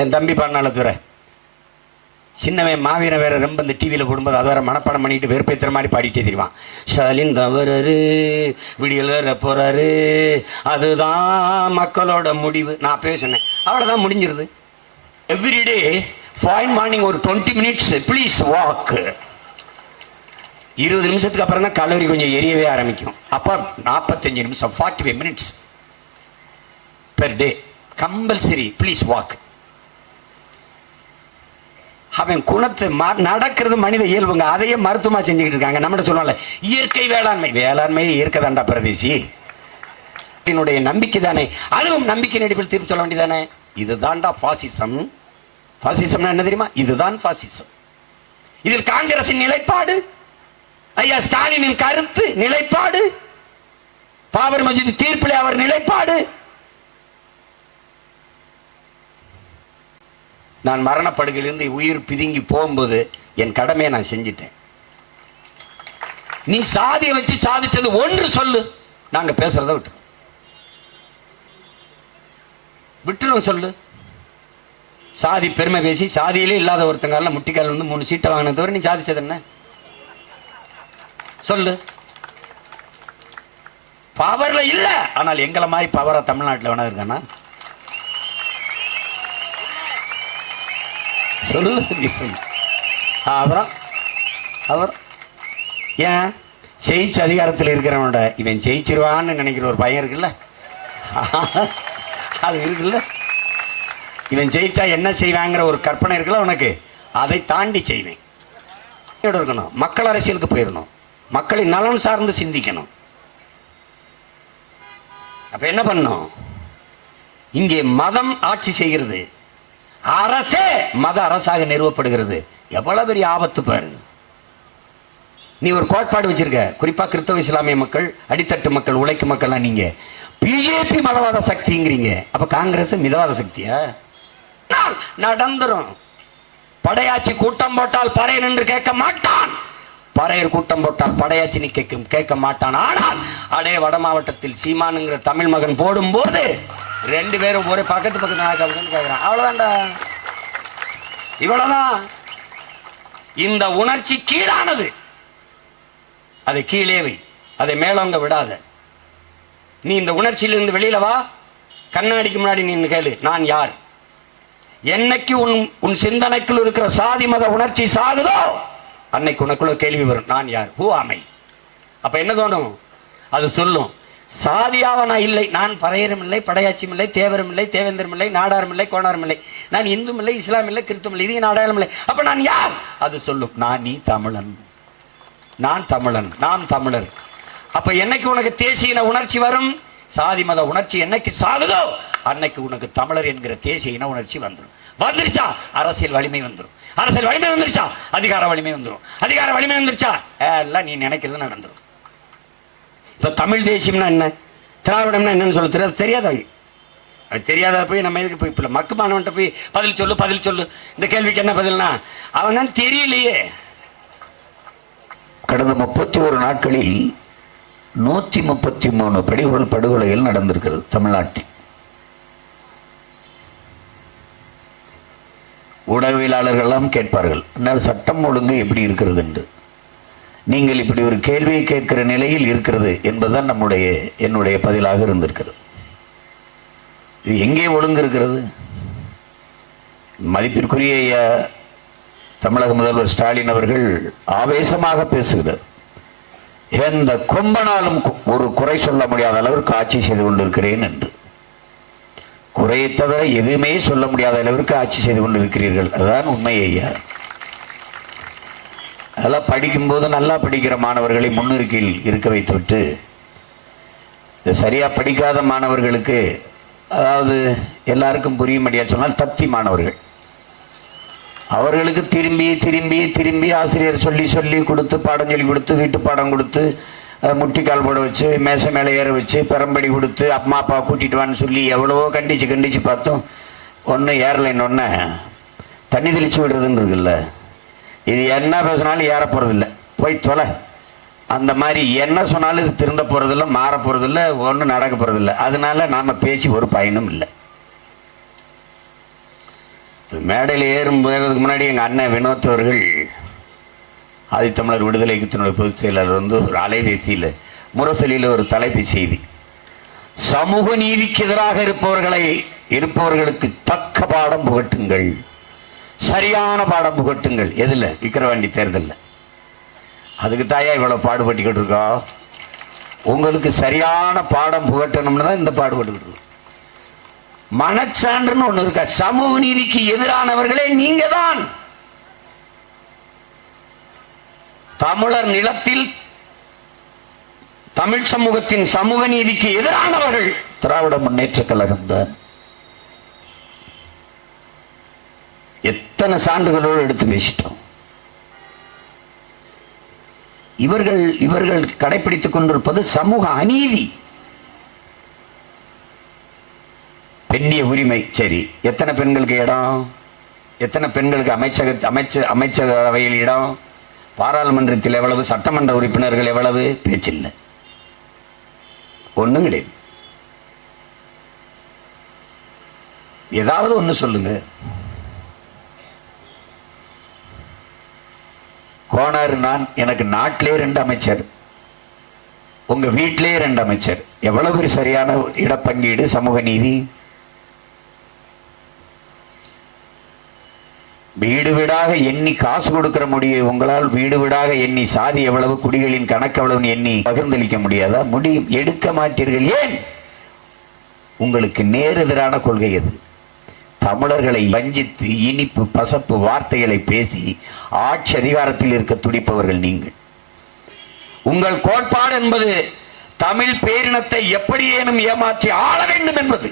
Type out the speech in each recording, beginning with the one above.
என் தம்பி பாடினால துறை சின்னவன் மாவீரன் வேற ரொம்ப இந்த டிவியில் போடும்போது அதை வேற மனப்பாடம் பண்ணிட்டு வெறுப்பேற்றுற மாதிரி பாடிட்டே தெரியுவான். ஸ்டாலின் தவறாரு, விடியல் வேற போறாரு, அதுதான் மக்களோட முடிவு. நான் பேசினேன், அவ்வளோதான் முடிஞ்சிருது. எவ்ரிடே ஃபைன் மார்னிங் ஒரு 20 minutes ப்ளீஸ் வாக். 20 நிமிஷத்துக்கு அப்புறம் தான் கலோரி கொஞ்சம் எரியவே ஆரம்பிக்கும். அப்போ 45 நிமிஷம் 45 minutes per day compulsory please walk. அவன் குணத்தை நடக்கிறது மனித இயல்புங்க. அதையே மருத்துவமா செஞ்சுக்கிட்டு இருக்காங்க. நம்மகிட்ட சொல்லுவாங்க இயற்கை வேளாண்மை. வேளாண்மையே இயற்கை தாண்டா பிரதேசி. என்னுடைய நம்பிக்கை தானே, அதுவும் நம்பிக்கை நடிப்பில் தீர்ப்பு சொல்ல வேண்டியதானே. இதுதான்டா பாசிசம். பாசிசம்னா என்ன தெரியுமா? இதுதான் பாசிசம். இதில் காங்கிரசின் நிலைப்பாடு, ஐயா ஸ்டாலினின் கருத்து நிலைப்பாடு, பாபர் மஸ்ஜித் தீர்ப்பில் அவர் நிலைப்பாடு. நான் மரணப்படுகையிலிருந்து உயிர் பிதுங்கி போகும்போது என் கடமையை நான் செஞ்சிட்டேன். நீ சாதியை வச்சு சாதிச்சது ஒன்று சொல்லு, நாங்க பேசுறத விட்டுருவோம். சொல்லு. சாதி பெருமை பேசி சாதியிலே இல்லாத ஒருத்தங்கால முட்டிக்கால வந்து 3 சீட்டை வாங்கினது தவிர நீ சாதிச்சது என்ன சொல்லு. பவர்ல இல்ல, ஆனால் எங்களை மாதிரி பவரா தமிழ்நாட்டில் வேணா இருக்கானா சொல்லு. அவர் ஏன் ஜெயிச்சு அதிகாரத்தில் இருக்கிறவனோட இவன் ஜெயிச்சிருவான்னு நினைக்கிற ஒரு பையன் இருக்குல்ல, அது இருக்குல்ல. இவன் ஜெயிச்சா என்ன செய்வாங்கிற ஒரு கற்பனை இருக்குல்ல உனக்கு, அதை தாண்டி செய்வேன். இருக்கணும், மக்கள் அரசியலுக்கு போயிடணும், மக்களின் நலன் சார்ந்து சிந்திக்கணும். அப்ப என்ன பண்ணும்? இங்கே மதம் ஆட்சி செய்கிறது, அரசே மத அரசாக நிறுவப்படுகிறது. எவ்வளவு பெரிய ஆபத்து பாரு. நீ ஒரு கோட்பாடு வச்சிருக்க, குறிப்பா கிறிஸ்தவ இஸ்லாமிய மக்கள், அடித்தட்டு மக்கள், உழைக்கும் மக்கள், நீங்க பிஜேபி மதவாத சக்திங்கிறீங்க. அப்ப காங்கிரஸ் மிதவாத சக்தியா? நடந்துரும். படையாச்சி கூட்டம் போட்டால் பறையன் என்று கேட்க மாட்டான், பறையர் கூட்டம் போட்டால் படையாச்சி நீ கேட்க மாட்டான். ஆனால் அடே வட மாவட்டத்தில் சீமானுங்கிற தமிழ் மகன் போடும் போது 2 பேரும் ஒரு பக்கத்து கேட்கிறான். அவ்வளவுதான்டா, இவ்வளவுதான். இந்த உணர்ச்சி கீழானது, அதை கீழே வை, அதை மேலோங்க விடாத. நீ இந்த உணர்ச்சியிலிருந்து வெளியில வா. கண்ணாடிக்கு முன்னாடி நின்று கேளு, நான் யார்? என்னைக்கு உன் சிந்தனைக்குள் இருக்கிற சாதி மத உணர்ச்சி சாகுதோ அன்னைக்கு உனக்குள்ள கேள்வி வரும், நான் யார்? ஹூ ஆமை? அப்ப என்ன தோணும்? அது சொல்லும், சாதியாவ நான் இல்லை, நான் பறையரும் இல்லை, படையாட்சியும் இல்லை, தேவரும் இல்லை, தேவேந்திரம் இல்லை, நாடாரும் இல்லை, கோணாரும் இல்லை, நான் இந்தும் இல்லை, இஸ்லாம் இல்லை, கிறிஸ்துவம் இல்லை, இது அடையாளம் இல்லை. அப்ப நான் யார்? அது சொல்லும், நீ தமிழன், நான் தமிழன், நாம் தமிழர். அப்ப என்னைக்கு உனக்கு தேசிய உணர்ச்சி வரும், சாதி மத உணர்ச்சி என்னைக்கு சாகுதோ அன்னைக்கு உனக்கு தமிழர் என்கிற தேசிய இன உணர்ச்சி வந்துடும். வந்துருச்சா அரசியல் வலிமை வந்துடும். அரசியல் வலிமை வந்துருச்சா அதிகார வலிமை வந்துடும். அதிகார வலிமை வந்துருச்சா எல்லாம் நீ நினைக்கிறது நடந்துடும். இப்ப தமிழ் தேசியம்னா என்ன, திராவிடம்னா என்னன்னு சொல்ல தெரியாதவங்க. அது தெரியாத போய் நம்ம எதுக்கு போய் இப்ப மக்கு மாணவன்ட்ட போய் பதில் சொல்லு பதில் சொல்லு, இந்த கேள்விக்கு என்ன பதில்னா அவன் தான் தெரியலையே. கடந்த 31 நாட்களில் 133 படிகொள் படுகொலைகள் நடந்திருக்கிறது தமிழ்நாட்டில். ஊடகவியலாளர்கள் எல்லாம் கேட்பார்கள், சட்டம் ஒழுங்கு எப்படி இருக்கிறது என்று. நீங்கள் இப்படி ஒரு கேள்வியை கேட்கிற நிலையில் இருக்கிறது என்பதுதான் என்னுடைய பதிலாக இருந்திருக்கிறது. இது எங்கே ஒழுங்கு இருக்கிறது? மதிப்பிற்குரிய தமிழக முதல்வர் ஸ்டாலின் அவர்கள் ஆவேசமாக பேசுகிறார். எந்த கொம்பனாலும் ஒரு குறை சொல்ல முடியாத அளவிற்கு ஆட்சி செய்து கொண்டிருக்கிறேன் என்று. குறையை தவிர எதுவுமே சொல்ல முடியாத அளவிற்கு ஆட்சி செய்து கொண்டிருக்கிறீர்கள். அதுதான் உண்மை ஐயா. அதெல்லாம் படிக்கும்போது நல்லா படிக்கிற மாணவர்களை முன்னிறுக்கில் இருக்க வைத்துவிட்டு சரியா படிக்காத மாணவர்களுக்கு, அதாவது எல்லாருக்கும் புரியும்படியா சொன்னால் தத்தி மாணவர்கள், அவர்களுக்கு திரும்பி திரும்பி திரும்பி ஆசிரியர் சொல்லி சொல்லி கொடுத்து, பாடம் சொல்லி கொடுத்து, வீட்டு பாடம் கொடுத்து, முட்டிக்கால் போட வச்சு, மேசை மேலே ஏற வச்சு, பெரம்படி கொடுத்து, அம்மா அப்பா கூட்டிட்டு வான்னு சொல்லி எவ்வளவோ கண்டிச்சு பார்த்தோம். ஒன்று ஏர்லைன் ஒன்று தண்ணி தெளிச்சு விடுறதுன்னு இருக்குல்ல, இது என்ன பேசினாலும் ஏற போறதில்லை, போய் தொலை. அந்த மாதிரி என்ன சொன்னாலும் இது திருந்த போறதில்லை, மாற போறதில்லை, ஒன்றும் நடக்க போறதில்லை. அதனால நாம பேசி ஒரு பயனும் இல்லை. மேடையில் ஏறுறதுக்கு முன்னாடி எங்க அண்ணன் வினோத் அவர்கள் ஆதித்தமிழர் விடுதலை இயக்கத்தினுடைய பொதுச் செயலாளர் வந்து ஒரு அலைபேசியில் முரசொலியில் ஒரு தலைப்பு செய்தி, சமூக நீதிக்கு எதிராக இருப்பவர்களுக்கு தக்க பாடம் புகட்டுங்கள், சரியான பாடம் புகட்டுங்கள். எதுல? விக்கிரவாண்டி தேர்தலில். அதுக்கு தாயா இவ்வளவு பாடுபட்டுக்கிட்டு இருக்கோம். உங்களுக்கு சரியான பாடம் புகட்டணும்னு தான் இந்த பாடுபட்டுக்கிட்டு இருக்கோம். மனச்சான்றுன்னு ஒண்ணு இருக்கா? சமூக நீதிக்கு எதிரானவர்களே நீங்க தான். தமிழர் நிலத்தில் தமிழ் சமூகத்தின் சமூக நீதிக்கு எதிரானவர்கள் திராவிட முன்னேற்ற கழகம் தான். எத்தனை சான்றுகளோடு எடுத்து பேசிட்டோம். இவர்கள் கடைபிடித்துக் கொண்டிருப்பது சமூக அநீதி. பெண்ணிய உரிமை. சரி, எத்தனை பெண்களுக்கு இடம்? எத்தனை பெண்களுக்கு அமைச்சரவையில் இடம்? பாராளுமன்றத்தில் எவ்வளவு? சட்டமன்ற உறுப்பினர்கள் எவ்வளவு? பேச்சில்லை, ஒண்ணும் கிடையாது. ஏதாவது ஒண்ணு சொல்லுங்க. கோனார் நான், எனக்கு நாட்டிலே 2 அமைச்சர், உங்க வீட்டிலே 2 அமைச்சர். எவ்வளவு சரியான இடப்பங்கீடு, சமூக நீதி? வீடு வீடாக எண்ணி காசு கொடுக்கிற முடியும் உங்களால். வீடு வீடாக எண்ணி சாதி எவ்வளவு, குடிகளின் கணக்கு எவ்வளவு எண்ணி பகிர்ந்தளிக்க முடியாதா? முடியும். எடுக்க மாட்டீர்கள். ஏன்? உங்களுக்கு நேரெதிரான கொள்கை எது? தமிழர்களை வஞ்சித்து இனிப்பு பசப்பு வார்த்தைகளை பேசி ஆட்சி அதிகாரத்தில் இருக்க துடிப்பவர்கள் நீங்கள். உங்கள் கோட்பாடு என்பது தமிழ் பேரினத்தை எப்படியேனும் ஏமாற்றி ஆள வேண்டும் என்பது.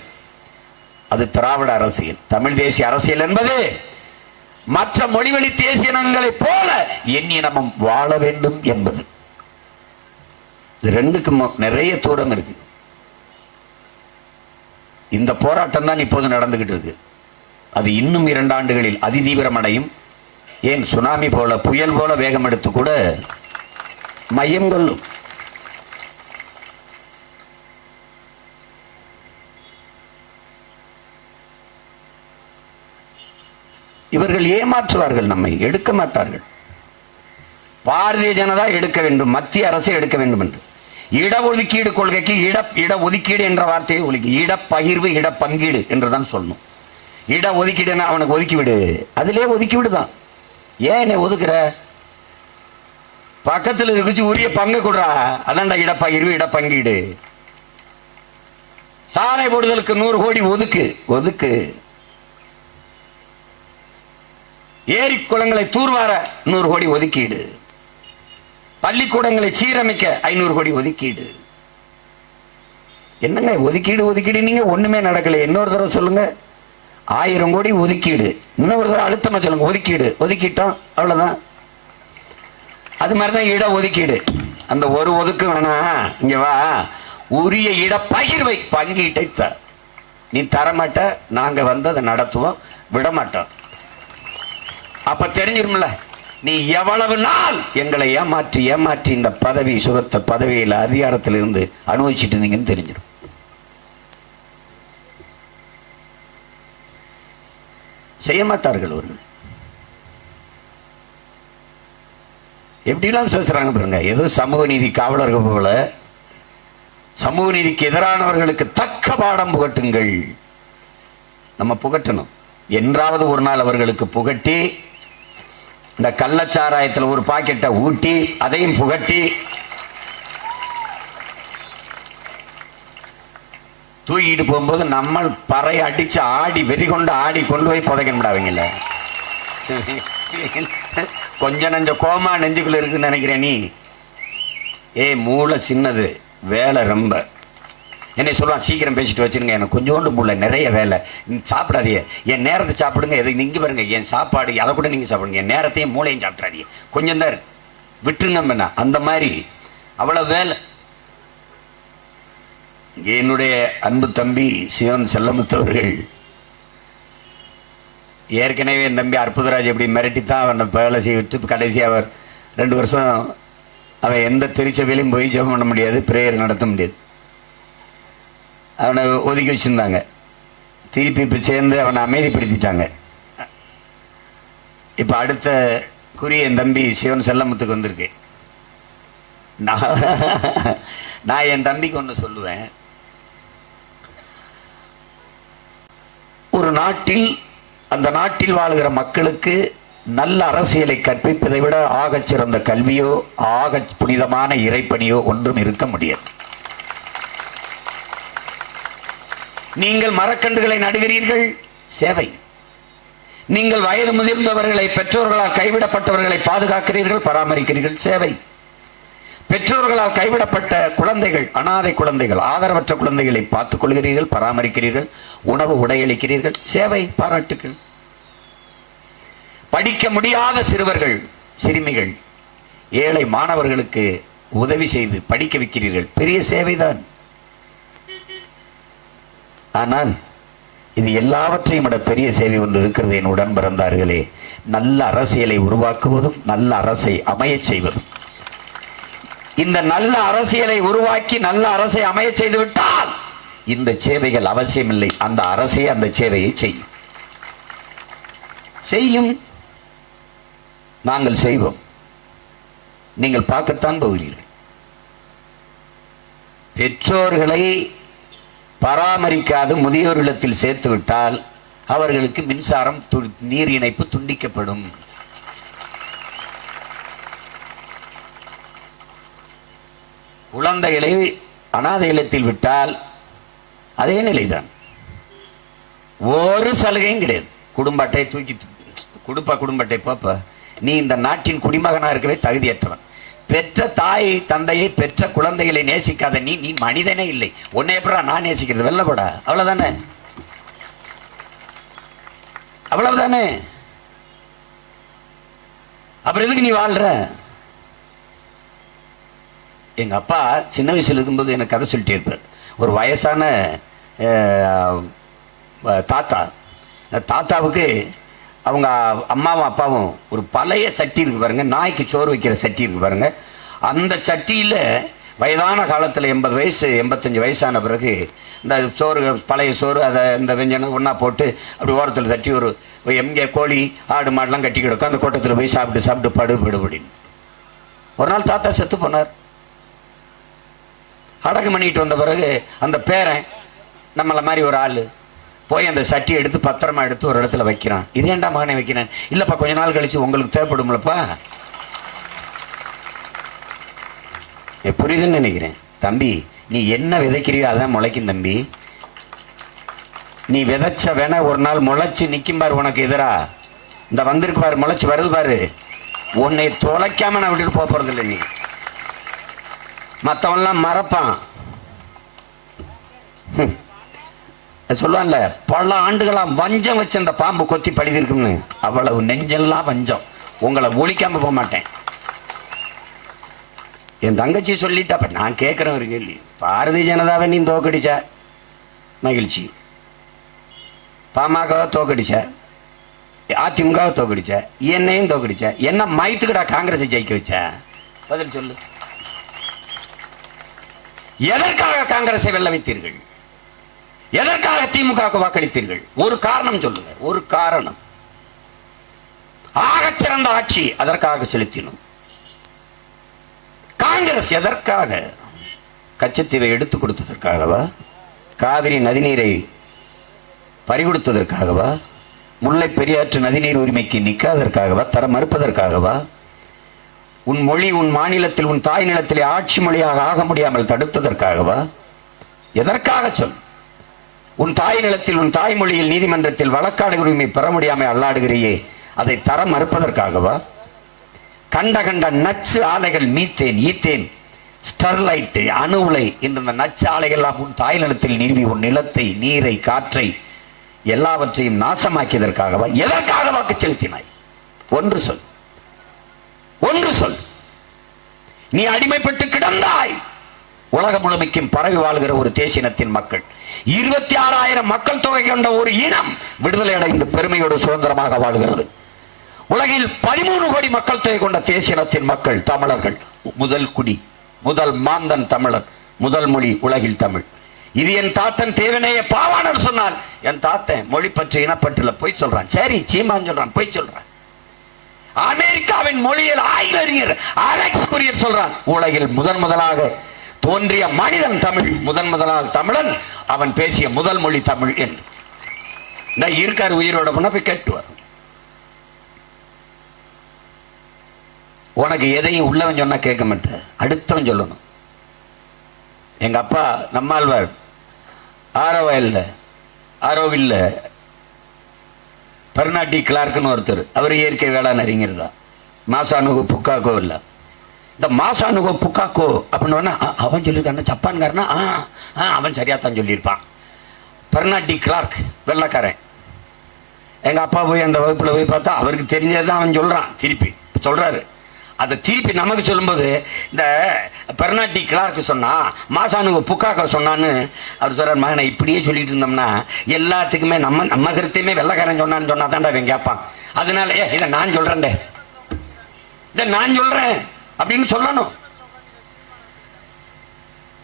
அது திராவிட அரசியல். தமிழ் தேசிய அரசியல் என்பது மற்ற மொழிவழி தேசிய இனங்களைப் போல எண்ணினமும் வாழ வேண்டும் என்பது. ரெண்டுக்கும் நிறைய தூரம் இருக்கு. இந்த போராட்டம் தான் இப்போது நடந்துகிட்டு இருக்கு. அது இன்னும் 2 ஆண்டுகளில் அதிதீவிரமடையும். ஏன் சுனாமி போல, புயல் போல வேகம் எடுத்து கூட மையம் கொள்ளும். இவர்கள் ஏமாற்றுவார்கள், நம்மை எடுக்க மாட்டார்கள். பாரதிய ஜனதா எடுக்க வேண்டும், மத்திய அரசு எடுக்க வேண்டும் என்று இடஒதுக்கீடு கொள்கைக்கு இட ஒதுக்கீடு என்ற வார்த்தையை ஒதுக்கி இடப்பகிர்வு, இடப்பங்கீடு என்றுதான் சொல்லணும். இட ஒதுக்கீடுன்னா அவனுக்கு ஒதுக்கிவிடு, அதிலே ஒதுக்கிவிடுதான். ஏன் ஒதுக்குற? பக்கத்தில் இருக்கு உரிய பங்கு கொடுறா, அதான்டா இடப்பகிர்வு, இடப்பங்கீடு. சாலை போடுதலுக்கு 100 கோடி ஒதுக்கு. ஏரி குளங்களை தூர்வார 100 கோடி ஒதுக்கீடு. பள்ளிக்கூடங்களை சீரமைக்க 500 கோடி ஒதுக்கீடு. என்னங்க ஒதுக்கீடு? நீங்க ஒண்ணுமே நடக்கல. இன்னொரு தடவை சொல்லுங்க. 1000 கோடி ஒதுக்கீடு. இன்னொரு தடவை அழுத்தமா சொல்லுங்க. ஒதுக்கிட்டோம், அவ்வளவுதான். அது மாதிரிதான் இட ஒதுக்கீடு. அந்த ஒரு ஒதுக்கு வேணா, இங்க வா, உரிய இட பகிர்வை, பங்கீட்டை நீ தரமாட்ட, நாங்க வந்து அதை நடத்துவோம், விட மாட்டோம். அப்ப தெரிஞ்சிரும்ல, நீ எவ்வளவு நாள் எங்களை ஏமாற்றி இந்த பதவி சுகத்த பதவியில அதிகாரத்தில் இருந்து அனுபவிச்சுட்டு இருந்தீங்கன்னு தெரிஞ்சிடும். செய்ய மாட்டார்கள் அவர்கள். எப்படிலாம் பேசுறாங்க பாருங்க. ஏதோ சமூக நீதி காவலர்கள் போல. சமூக நீதிக்கு எதிரானவர்களுக்கு தக்க பாடம் புகட்டுங்கள். நம்ம புகட்டணும். என்றாவது ஒரு நாள் அவர்களுக்கு புகட்டி, இந்த கள்ளச்சாராயத்தில் ஒரு பாக்கெட்டை ஊட்டி அதையும் புகட்டி தூக்கிட்டு போகும்போது நம்ம பறை அடிச்சு ஆடி வெறி கொண்டு ஆடி கொண்டு போய் புதைக்கணும்டாவீங்கல்ல. கொஞ்ச நஞ்ச கோமா நெஞ்சுக்குள்ள இருக்குன்னு நினைக்கிறேன் நீ. மூளை சின்னது, வேலை ரொம்ப. என்னை சொல்லுவான், சீக்கிரம் பேசிட்டு வச்சிருங்க, எனக்கு கொஞ்சோண்டு மூளை, நிறைய வேலை, சாப்பிடாதீங்க, என் நேரத்தை சாப்பிடுங்க. எதுக்கு நீங்க பாருங்க, என் சாப்பாடு அதை கூட நீங்க சாப்பிடுங்க, என் நேரத்தையும் மூளையும் சாப்பிடாதீங்க, கொஞ்சம் தான் விட்டுருங்க. அந்த மாதிரி அவ்வளவு வேலை. என்னுடைய அன்பு தம்பி சிவன் செல்லமுத்தவர்கள் ஏற்கனவே என் தம்பி அற்புதராஜ் எப்படி மிரட்டித்தான் அவனை வேலை செய்ய விட்டு கடைசி அவர் 2 வருஷம் அவன் எந்த திருச்சபையிலும் போய் ஜெபம் பண்ண முடியாது, பிரேயர் நடத்த முடியாது. அவனை ஒதுக்கி வச்சிருந்தாங்க. திருப்பி இப்ப சேர்ந்து அவனை அமைதிப்படுத்திட்டாங்க. இப்ப அடுத்த குறி என் தம்பி சிவன் செல்லமுத்துக்கு வந்திருக்கு. நான் என் தம்பிக்கு ஒன்று சொல்லுவேன். ஒரு நாட்டில் அந்த நாட்டில் வாழுகிற மக்களுக்கு நல்ல அரசியலை கற்பிப்பதை விட ஆகச் சிறந்த கல்வியோ ஆக புனிதமான இறைப்பணியோ ஒன்றும் இருக்க முடியாது. நீங்கள் மரக்கன்றுகளை நடுகிறீர்கள், சேவை. நீங்கள் வயது முதிர்ந்தவர்களை, பெற்றோர்களால் கைவிடப்பட்டவர்களை பாதுகாக்கிறீர்கள், பராமரிக்கிறீர்கள், சேவை. பெற்றோர்களால் கைவிடப்பட்ட குழந்தைகள், அனாதை குழந்தைகள், ஆதரவற்ற குழந்தைகளை பார்த்துக் கொள்கிறீர்கள், பராமரிக்கிறீர்கள், உணவு உடையளிக்கிறீர்கள், சேவை, பாராட்டுகள். படிக்க முடியாத சிறுவர்கள், சிறுமிகள், ஏழை மாணவர்களுக்கு உதவி செய்து படிக்க வைக்கிறீர்கள், பெரிய சேவைதான். ஆனால் இது எல்லாவற்றையும் விட பெரிய சேவை ஒன்று இருக்கிறது என் உடன் பிறந்தார்களே. நல்ல அரசியலை உருவாக்குவதும் நல்ல அரசை அமையச் செய்வதும். இந்த நல்ல அரசியலை உருவாக்கி நல்ல அரசை அமைய செய்து விட்டால் இந்த சேவைகள் அவசியமில்லை. அந்த அரசே அந்த சேவையை செய்யும். நாங்கள் செய்வோம். நீங்கள் பார்க்கத்தான் போகிறீர்கள். பெற்றோர்களை பராமரிக்காது முதியோர் இல்லத்தில் சேர்த்து விட்டால் அவர்களுக்கு மின்சாரம், நீர் இணைப்பு துண்டிக்கப்படும். குழந்தைகளை அனாதை இல்லத்தில் விட்டால் அதே நிலைதான். ஒரு சலுகையும் கிடையாது. குடும்ப அட்டை தூக்கி குடும்ப அட்டை பாப்ப, நீ இந்த நாட்டின் குடிமகனா இருக்கவே தகுதியற்றவன். பெற்ற தாய் தந்தையை, பெற்ற குழந்தைகளை நேசிக்காத நீ மனிதனே இல்லை. உன்னை எப்படா நான் நேசிக்கிறது? வெள்ளப்படா. அவ்வளவுதானே, அவ்வளவுதானே. அப்புறம் எதுக்கு நீ வாழ்ற? எங்க அப்பா சின்ன வயசுல இருக்கும்போது எனக்கு கதை சொல்லிட்டே இருப்பார். ஒரு வயசான தாத்தாவுக்கு அவங்க அம்மாவும் அப்பாவும் ஒரு பழைய சட்டி இருக்கு பாருங்க, நாய்க்கு சோறு வைக்கிற சட்டி இருக்கு பாருங்க. அந்த சட்டியில வயதான காலத்துல 80 வயசு 85 வயசான பிறகு இந்த சோறு, பழைய சோறு, அதை இந்த வெஞ்சனம் ஒன்னா போட்டு அப்படி ஓரத்தில் தட்டி ஒரு எங்கே கோழி ஆடு மாடெல்லாம் கட்டி கிடக்கும். அந்த கூட்டத்தில் போய் சாப்பிட்டு படுபடின்னு ஒரு நாள் தாத்தா செத்து போனார். அடக்கம் பண்ணிட்டு வந்த பிறகு அந்த பேரன் நம்மள மாதிரி ஒரு ஆளு போய் அந்த சட்டியை எடுத்து பத்திரமா எடுத்து ஒரு இடத்துல வைக்கிறான். இது ஏன்டா மகனை வைக்கிறேன்? இல்லப்பா, கொஞ்ச நாள் கழிச்சு உங்களுக்கு தேவைப்படும்லப்பா. புரியுதுன்னு நினைக்கிறேன். தம்பி, நீ என்ன விதைக்கிறியோ அதான் முளைக்கும் தம்பி. நீ விதைச்ச வேணா ஒரு நாள் முளைச்சு நிக்கும் பாரு உனக்கு எதிரா. இந்த வந்திருக்கு பாரு, முளைச்சு வருது பாரு. உன்னை தொலைக்காம நான் விட்டுட்டு போக போறது இல்லை. நீ மற்றவன்லாம் மறப்பான். சொல்லுவான்ல, பல ஆண்டுகளா வஞ்சம் வச்சு அந்த பாம்பு கொத்தி படுதிருக்குன்னு. அவ்வளவு நெஞ்செல்லாம் வஞ்சம். உங்களை ஒழிக்காம போக மாட்டேன். என் தங்கச்சி சொல்லிட்டா. நான் கேட்கிறேன் ஒரு கேள்வி. பாரதிய ஜனதாவை நீ தோக்கடிச்ச, மகிழ்ச்சி. பாமகவை தோக்கடிச்ச, அதிமுகவை தோக்கடிச்ச, என்னையும் தோக்கடிச்ச. என்ன மயத்துக்குடா காங்கிரஸை ஜெயிக்க வச்ச? பதில் சொல்லு. எதற்காக காங்கிரஸை வெல்ல வைத்தீர்கள்? எதற்காக திமுக வாக்களித்தீர்கள்? ஒரு காரணம் சொல்லுங்க. ஒரு காரணம். ஆகச் சிறந்த ஆட்சி அதற்காக செலுத்தினோம். காங்கிரஸ் எதற்காக? கச்சத்தீவை எடுத்துக் கொடுத்ததற்காகவா? காவிரி நதிநீரை பறிகொடுத்ததற்காகவா? முல்லை பெரியாற்று நதிநீர் உரிமைக்கு நிற்காததற்காகவா? தர மறுப்பதற்காகவா? உன் மொழி உன் மாநிலத்தில், உன் தாய் நிலத்திலே ஆட்சி மொழியாக ஆக முடியாமல் தடுத்ததற்காகவா? எதற்காக சொல். உன் தாய் நிலத்தில், உன் தாய்மொழியில் நீதிமன்றத்தில் வழக்காடு உரிமை பெற முடியாமல் அல்லாடுகிறையே, அதை தர மறுப்பதற்காகவா? கண்ட கண்ட நச்சு ஆலைகள், மீத்தேன், ஈத்தேன், ஸ்டெர்லைட், அணு உலை, இந்த நச்சு ஆலைகள் எல்லாம் உன் தாய் நிலத்தில் நிறுவி உன் நிலத்தை, நீரை, காற்றை எல்லாவற்றையும் நாசமாக்கியதற்காகவா? எதற்காக வாக்கு செலுத்தினாய்? ஒன்று சொல். ஒன்று சொல். நீ அடிமைப்பட்டு கிடந்தாய். உலகம் முழுமைக்கும் பரவி வாழ்கிற ஒரு தேசியத்தின் மக்கள், 26,000 மக்கள் தொகை கொண்ட ஒரு இனம் விடுதலை அடைந்து பெருமையோடு சுதந்திரமாக வாழ்கிறது. உலகில் 13 கோடி மக்கள் தொகை கொண்ட தேசியத்தின் மக்கள் தமிழர்கள். முதல் குடி, முதல் மாந்தன் தமிழர், முதல் மொழி உலகில் தமிழ். இது என் தாத்தன் தேவனைய பாவாணர் சொன்னால், என் தாத்தன் மொழி பற்றி இனப்பற்றுல போய் சொல்றான். சரி, சீமான் சொல்றான், போய் சொல்றான். அமெரிக்காவின் மொழியில் ஆய்வறிஞர் அலெக்ஸ் குரியர் சொல்றான், உலகில் முதலாக தோன்றிய மனிதன் தமிழ், முதலாக தமிழன், அவன் பேசிய முதல் மொழி தமிழ் என்று. இருக்காரு உயிரோட போனா போய் கேட்டுவார். உனக்கு எதையும் உள்ளவன் சொன்னா கேட்க மாட்டேன், அடுத்தவன் சொல்லணும். எங்க அப்பா நம்மாழ்வார் ஆரோவில் பர்னாட்டி கிளார்க்னு ஒருத்தர், அவர் இயற்கை வேளாண் அறிஞர் தான். மாசானுகோ புக்காக்கோ இல்ல, இந்த மாசானுகோ புக்காக்கோ அப்படின்னு அவன் சொல்லியிருக்கான், ஜப்பான்காரனா அவன் சரியாத்தான் சொல்லியிருப்பான். பர்னாட்டி கிளார்க் வெள்ளக்காரன். எங்க அப்பா போய் அந்த வகுப்புல போய் பார்த்தா அவருக்கு தெரிஞ்சதுதான் அவன் சொல்றான், திருப்பி சொல்றாரு. அதை திருப்பி நமக்கு சொல்லும்போது இந்த பெர்னாட்டி கிளார்க் சொன்னா மாசானுக்கு புக்காக்க சொன்னான்னு அவர் சொல்றாரு, மகனை இப்படியே சொல்லிட்டு இருந்தோம்னா எல்லாத்துக்குமே நம்ம கருத்தையுமே வெள்ளக்காரன் சொன்னான்னு சொன்னா தான்டா அவன் கேட்பான். அதனால இதை நான் சொல்றேன், இதை நான் சொல்றேன் அப்படின்னு சொல்லணும்.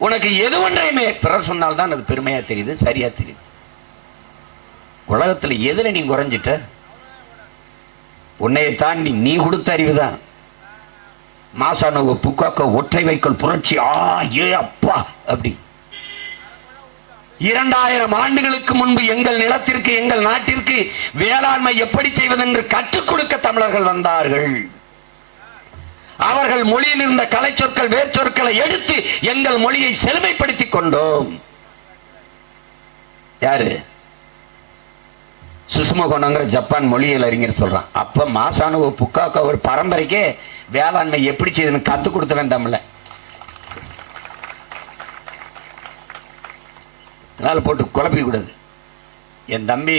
உனக்கு எது ஒன்றையுமே பிறர் சொன்னால்தான் அது பெருமையா தெரியுது, சரியா தெரியுது. உலகத்துல எதுல நீ குறைஞ்சிட்ட? உன்னையை தாண்டி நீ கொடுத்த அறிவுதான். மாசானோ புக்காக்க ஒற்றை வைக்கோல் புரட்சி, அப்பா அப்படி 2000 ஆண்டுகளுக்கு முன்பு எங்கள் நிலத்திற்கு, எங்கள் நாட்டிற்கு வேளாண்மை எப்படி செய்வதென்று கற்றுக் கொடுக்க தமிழர்கள் வந்தார்கள். அவர்கள் மொழியில் இருந்த கலை சொற்கள், வேர்ச்சொற்களை எடுத்து எங்கள் மொழியை செழுமைப்படுத்திக் கொண்டோம். யாரு? சுசுமோகோனங்கிற ஜப்பான் மொழியியல் அறிஞர் சொல்றான். அப்ப மாசானோ புக்காக்க ஒரு பரம்பரைக்கே வேளாண்மை எப்படி செய்யுதுன்னு கத்து கொடுத்தவன் தமிழ. அதனால போட்டு குழப்பிக்க கூடாது. என் தம்பி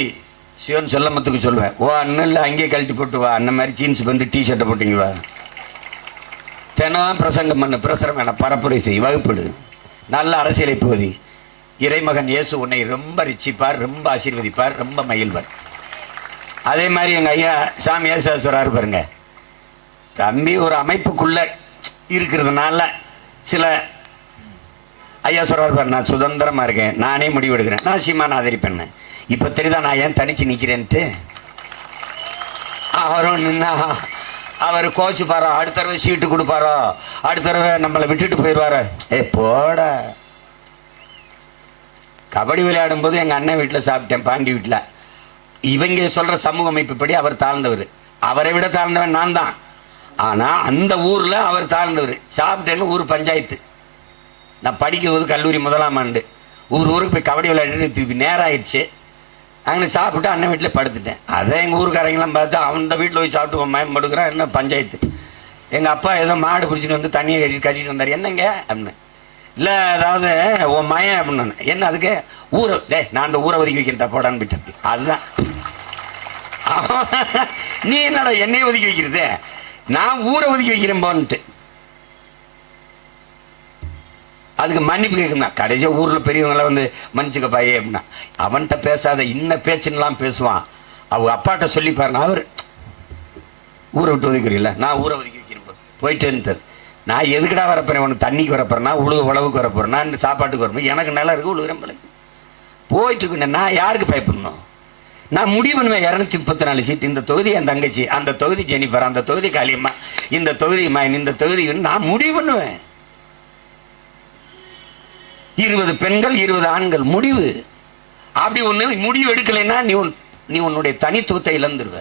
சிவன் செல்லமத்துக்கு சொல்லுவேன், ஓ அண்ணன் இல்ல அங்கேயே கழட்டி போட்டு வா, அண்ணன் மாதிரி ஜீன்ஸ் வந்து டி ஷர்ட்டை போட்டீங்க வா, தினம் பிரசங்கம் பண்ணு, பிரசரம் வேணாம், பரப்புரை செய், வகுப்பிடு, நல்ல அரசியலை போதி, இறைமகன் இயேசு உன்னை ரொம்ப ரிச்சிப்பார், ரொம்ப ஆசீர்வதிப்பார், ரொம்ப மகிழ்வார். அதே மாதிரி எங்க ஐயா சாமி ஏசாசுவராரு பாருங்க, தம்பி ஒரு அமைப்புக்குள்ள இருக்கிறதுனால சில ஐயா சொல்றாரு பாரு, நான் சுதந்திரமா இருக்கேன், நானே முடிவு எடுக்கிறேன், நான் சீமான ஆதரிப்பேன். இப்ப தெரியுதா நான் ஏன் தனிச்சு நிக்கிறேன்ட்டு. அவரும் நின்னா அவர் கோச்சு பாரோ, அடுத்த தடவை சீட்டு கொடுப்பாரோ, அடுத்த தடவை நம்மளை விட்டுட்டு போயிடுவாரோ. போட கபடி விளையாடும் போது எங்க அண்ணன் வீட்டுல சாப்பிட்டேன், பாண்டி வீட்டுல. இவங்க சொல்ற சமூக அமைப்பு படி அவர் தாழ்ந்தவர், அவரை விட தாழ்ந்தவன் நான் தான். ஆனா அந்த ஊர்ல அவர் தாழ்ந்தவர். சாப்பிட்டேன்னு ஊர் பஞ்சாயத்து. நான் படிக்கும் போது கல்லூரி 1ஆம் ஆண்டு ஊருக்கு போய் கபடி விளையாட்டு நேரம் ஆயிடுச்சு. அங்கே சாப்பிட்டு அண்ணன் வீட்டுல படுத்துட்டேன். அதை எங்க ஊருக்காரங்கெல்லாம் பார்த்து அந்த வீட்டுல போய் சாப்பிட்டு மயம் படுக்கிறான், என்ன பஞ்சாயத்து. எங்க அப்பா ஏதோ மாடு பிடிச்சிட்டு வந்து தண்ணியை கட்டிட்டு வந்தார். என்னங்க அப்படின்னு. இல்ல அதாவது உன் மயம் அப்படின்னு. என்ன அதுக்கு? ஊரை நான் அந்த ஊரை ஒதுக்கி வைக்கிறேன் போடான்னு போயிட்டு. அதுதான் நீ என்னடா என்னைய ஒதுக்கி வைக்கிறது, நான் ஊரை ஒதுக்கி வைக்கிறேன் போன்ட்டு. அதுக்கு மன்னிப்பு கேட்கணும். கடைசியா ஊர்ல பெரியவங்களை வந்து மன்னிச்சுக்க பாயே அப்படின்னா, அவன்கிட்ட பேசாத இன்ன பேச்சுலாம் பேசுவான். அவங்க அப்பாட்ட சொல்லி பாருங்க, அவர் ஊரை விட்டு ஒதுக்குறீங்களா, நான் ஊரை ஒதுக்கி வைக்கிறேன் போயிட்டேன்னு. நான் எதுக்கடா வரப்போறேன், உனக்கு தண்ணிக்கு வரப்போறேன்னா, உழவுக்கு வரப்போறேன்னா, சாப்பாட்டுக்கு வரப்போறேன், எனக்கு நல்லா இருக்கு உழுகுறேன் போயிட்டு இருக்கேன். நான் யாருக்கு பயப்படணும்? நான் முடிவு பண்ணுவேன். 234 சீட் இந்த தொகுதி என் தங்கச்சி, அந்த தொகுதி ஜெனிஃபர், அந்த தொகுதி காளியம்மா, இந்த தொகுதி இந்த தொகுதி நான் முடிவு பண்ணுவேன். 20 பெண்கள் 20 ஆண்கள் முடிவு. அப்படி ஒண்ணு முடிவு எடுக்கலைன்னா நீ உன்னுடைய தனித்துவத்தை இழந்துருவ.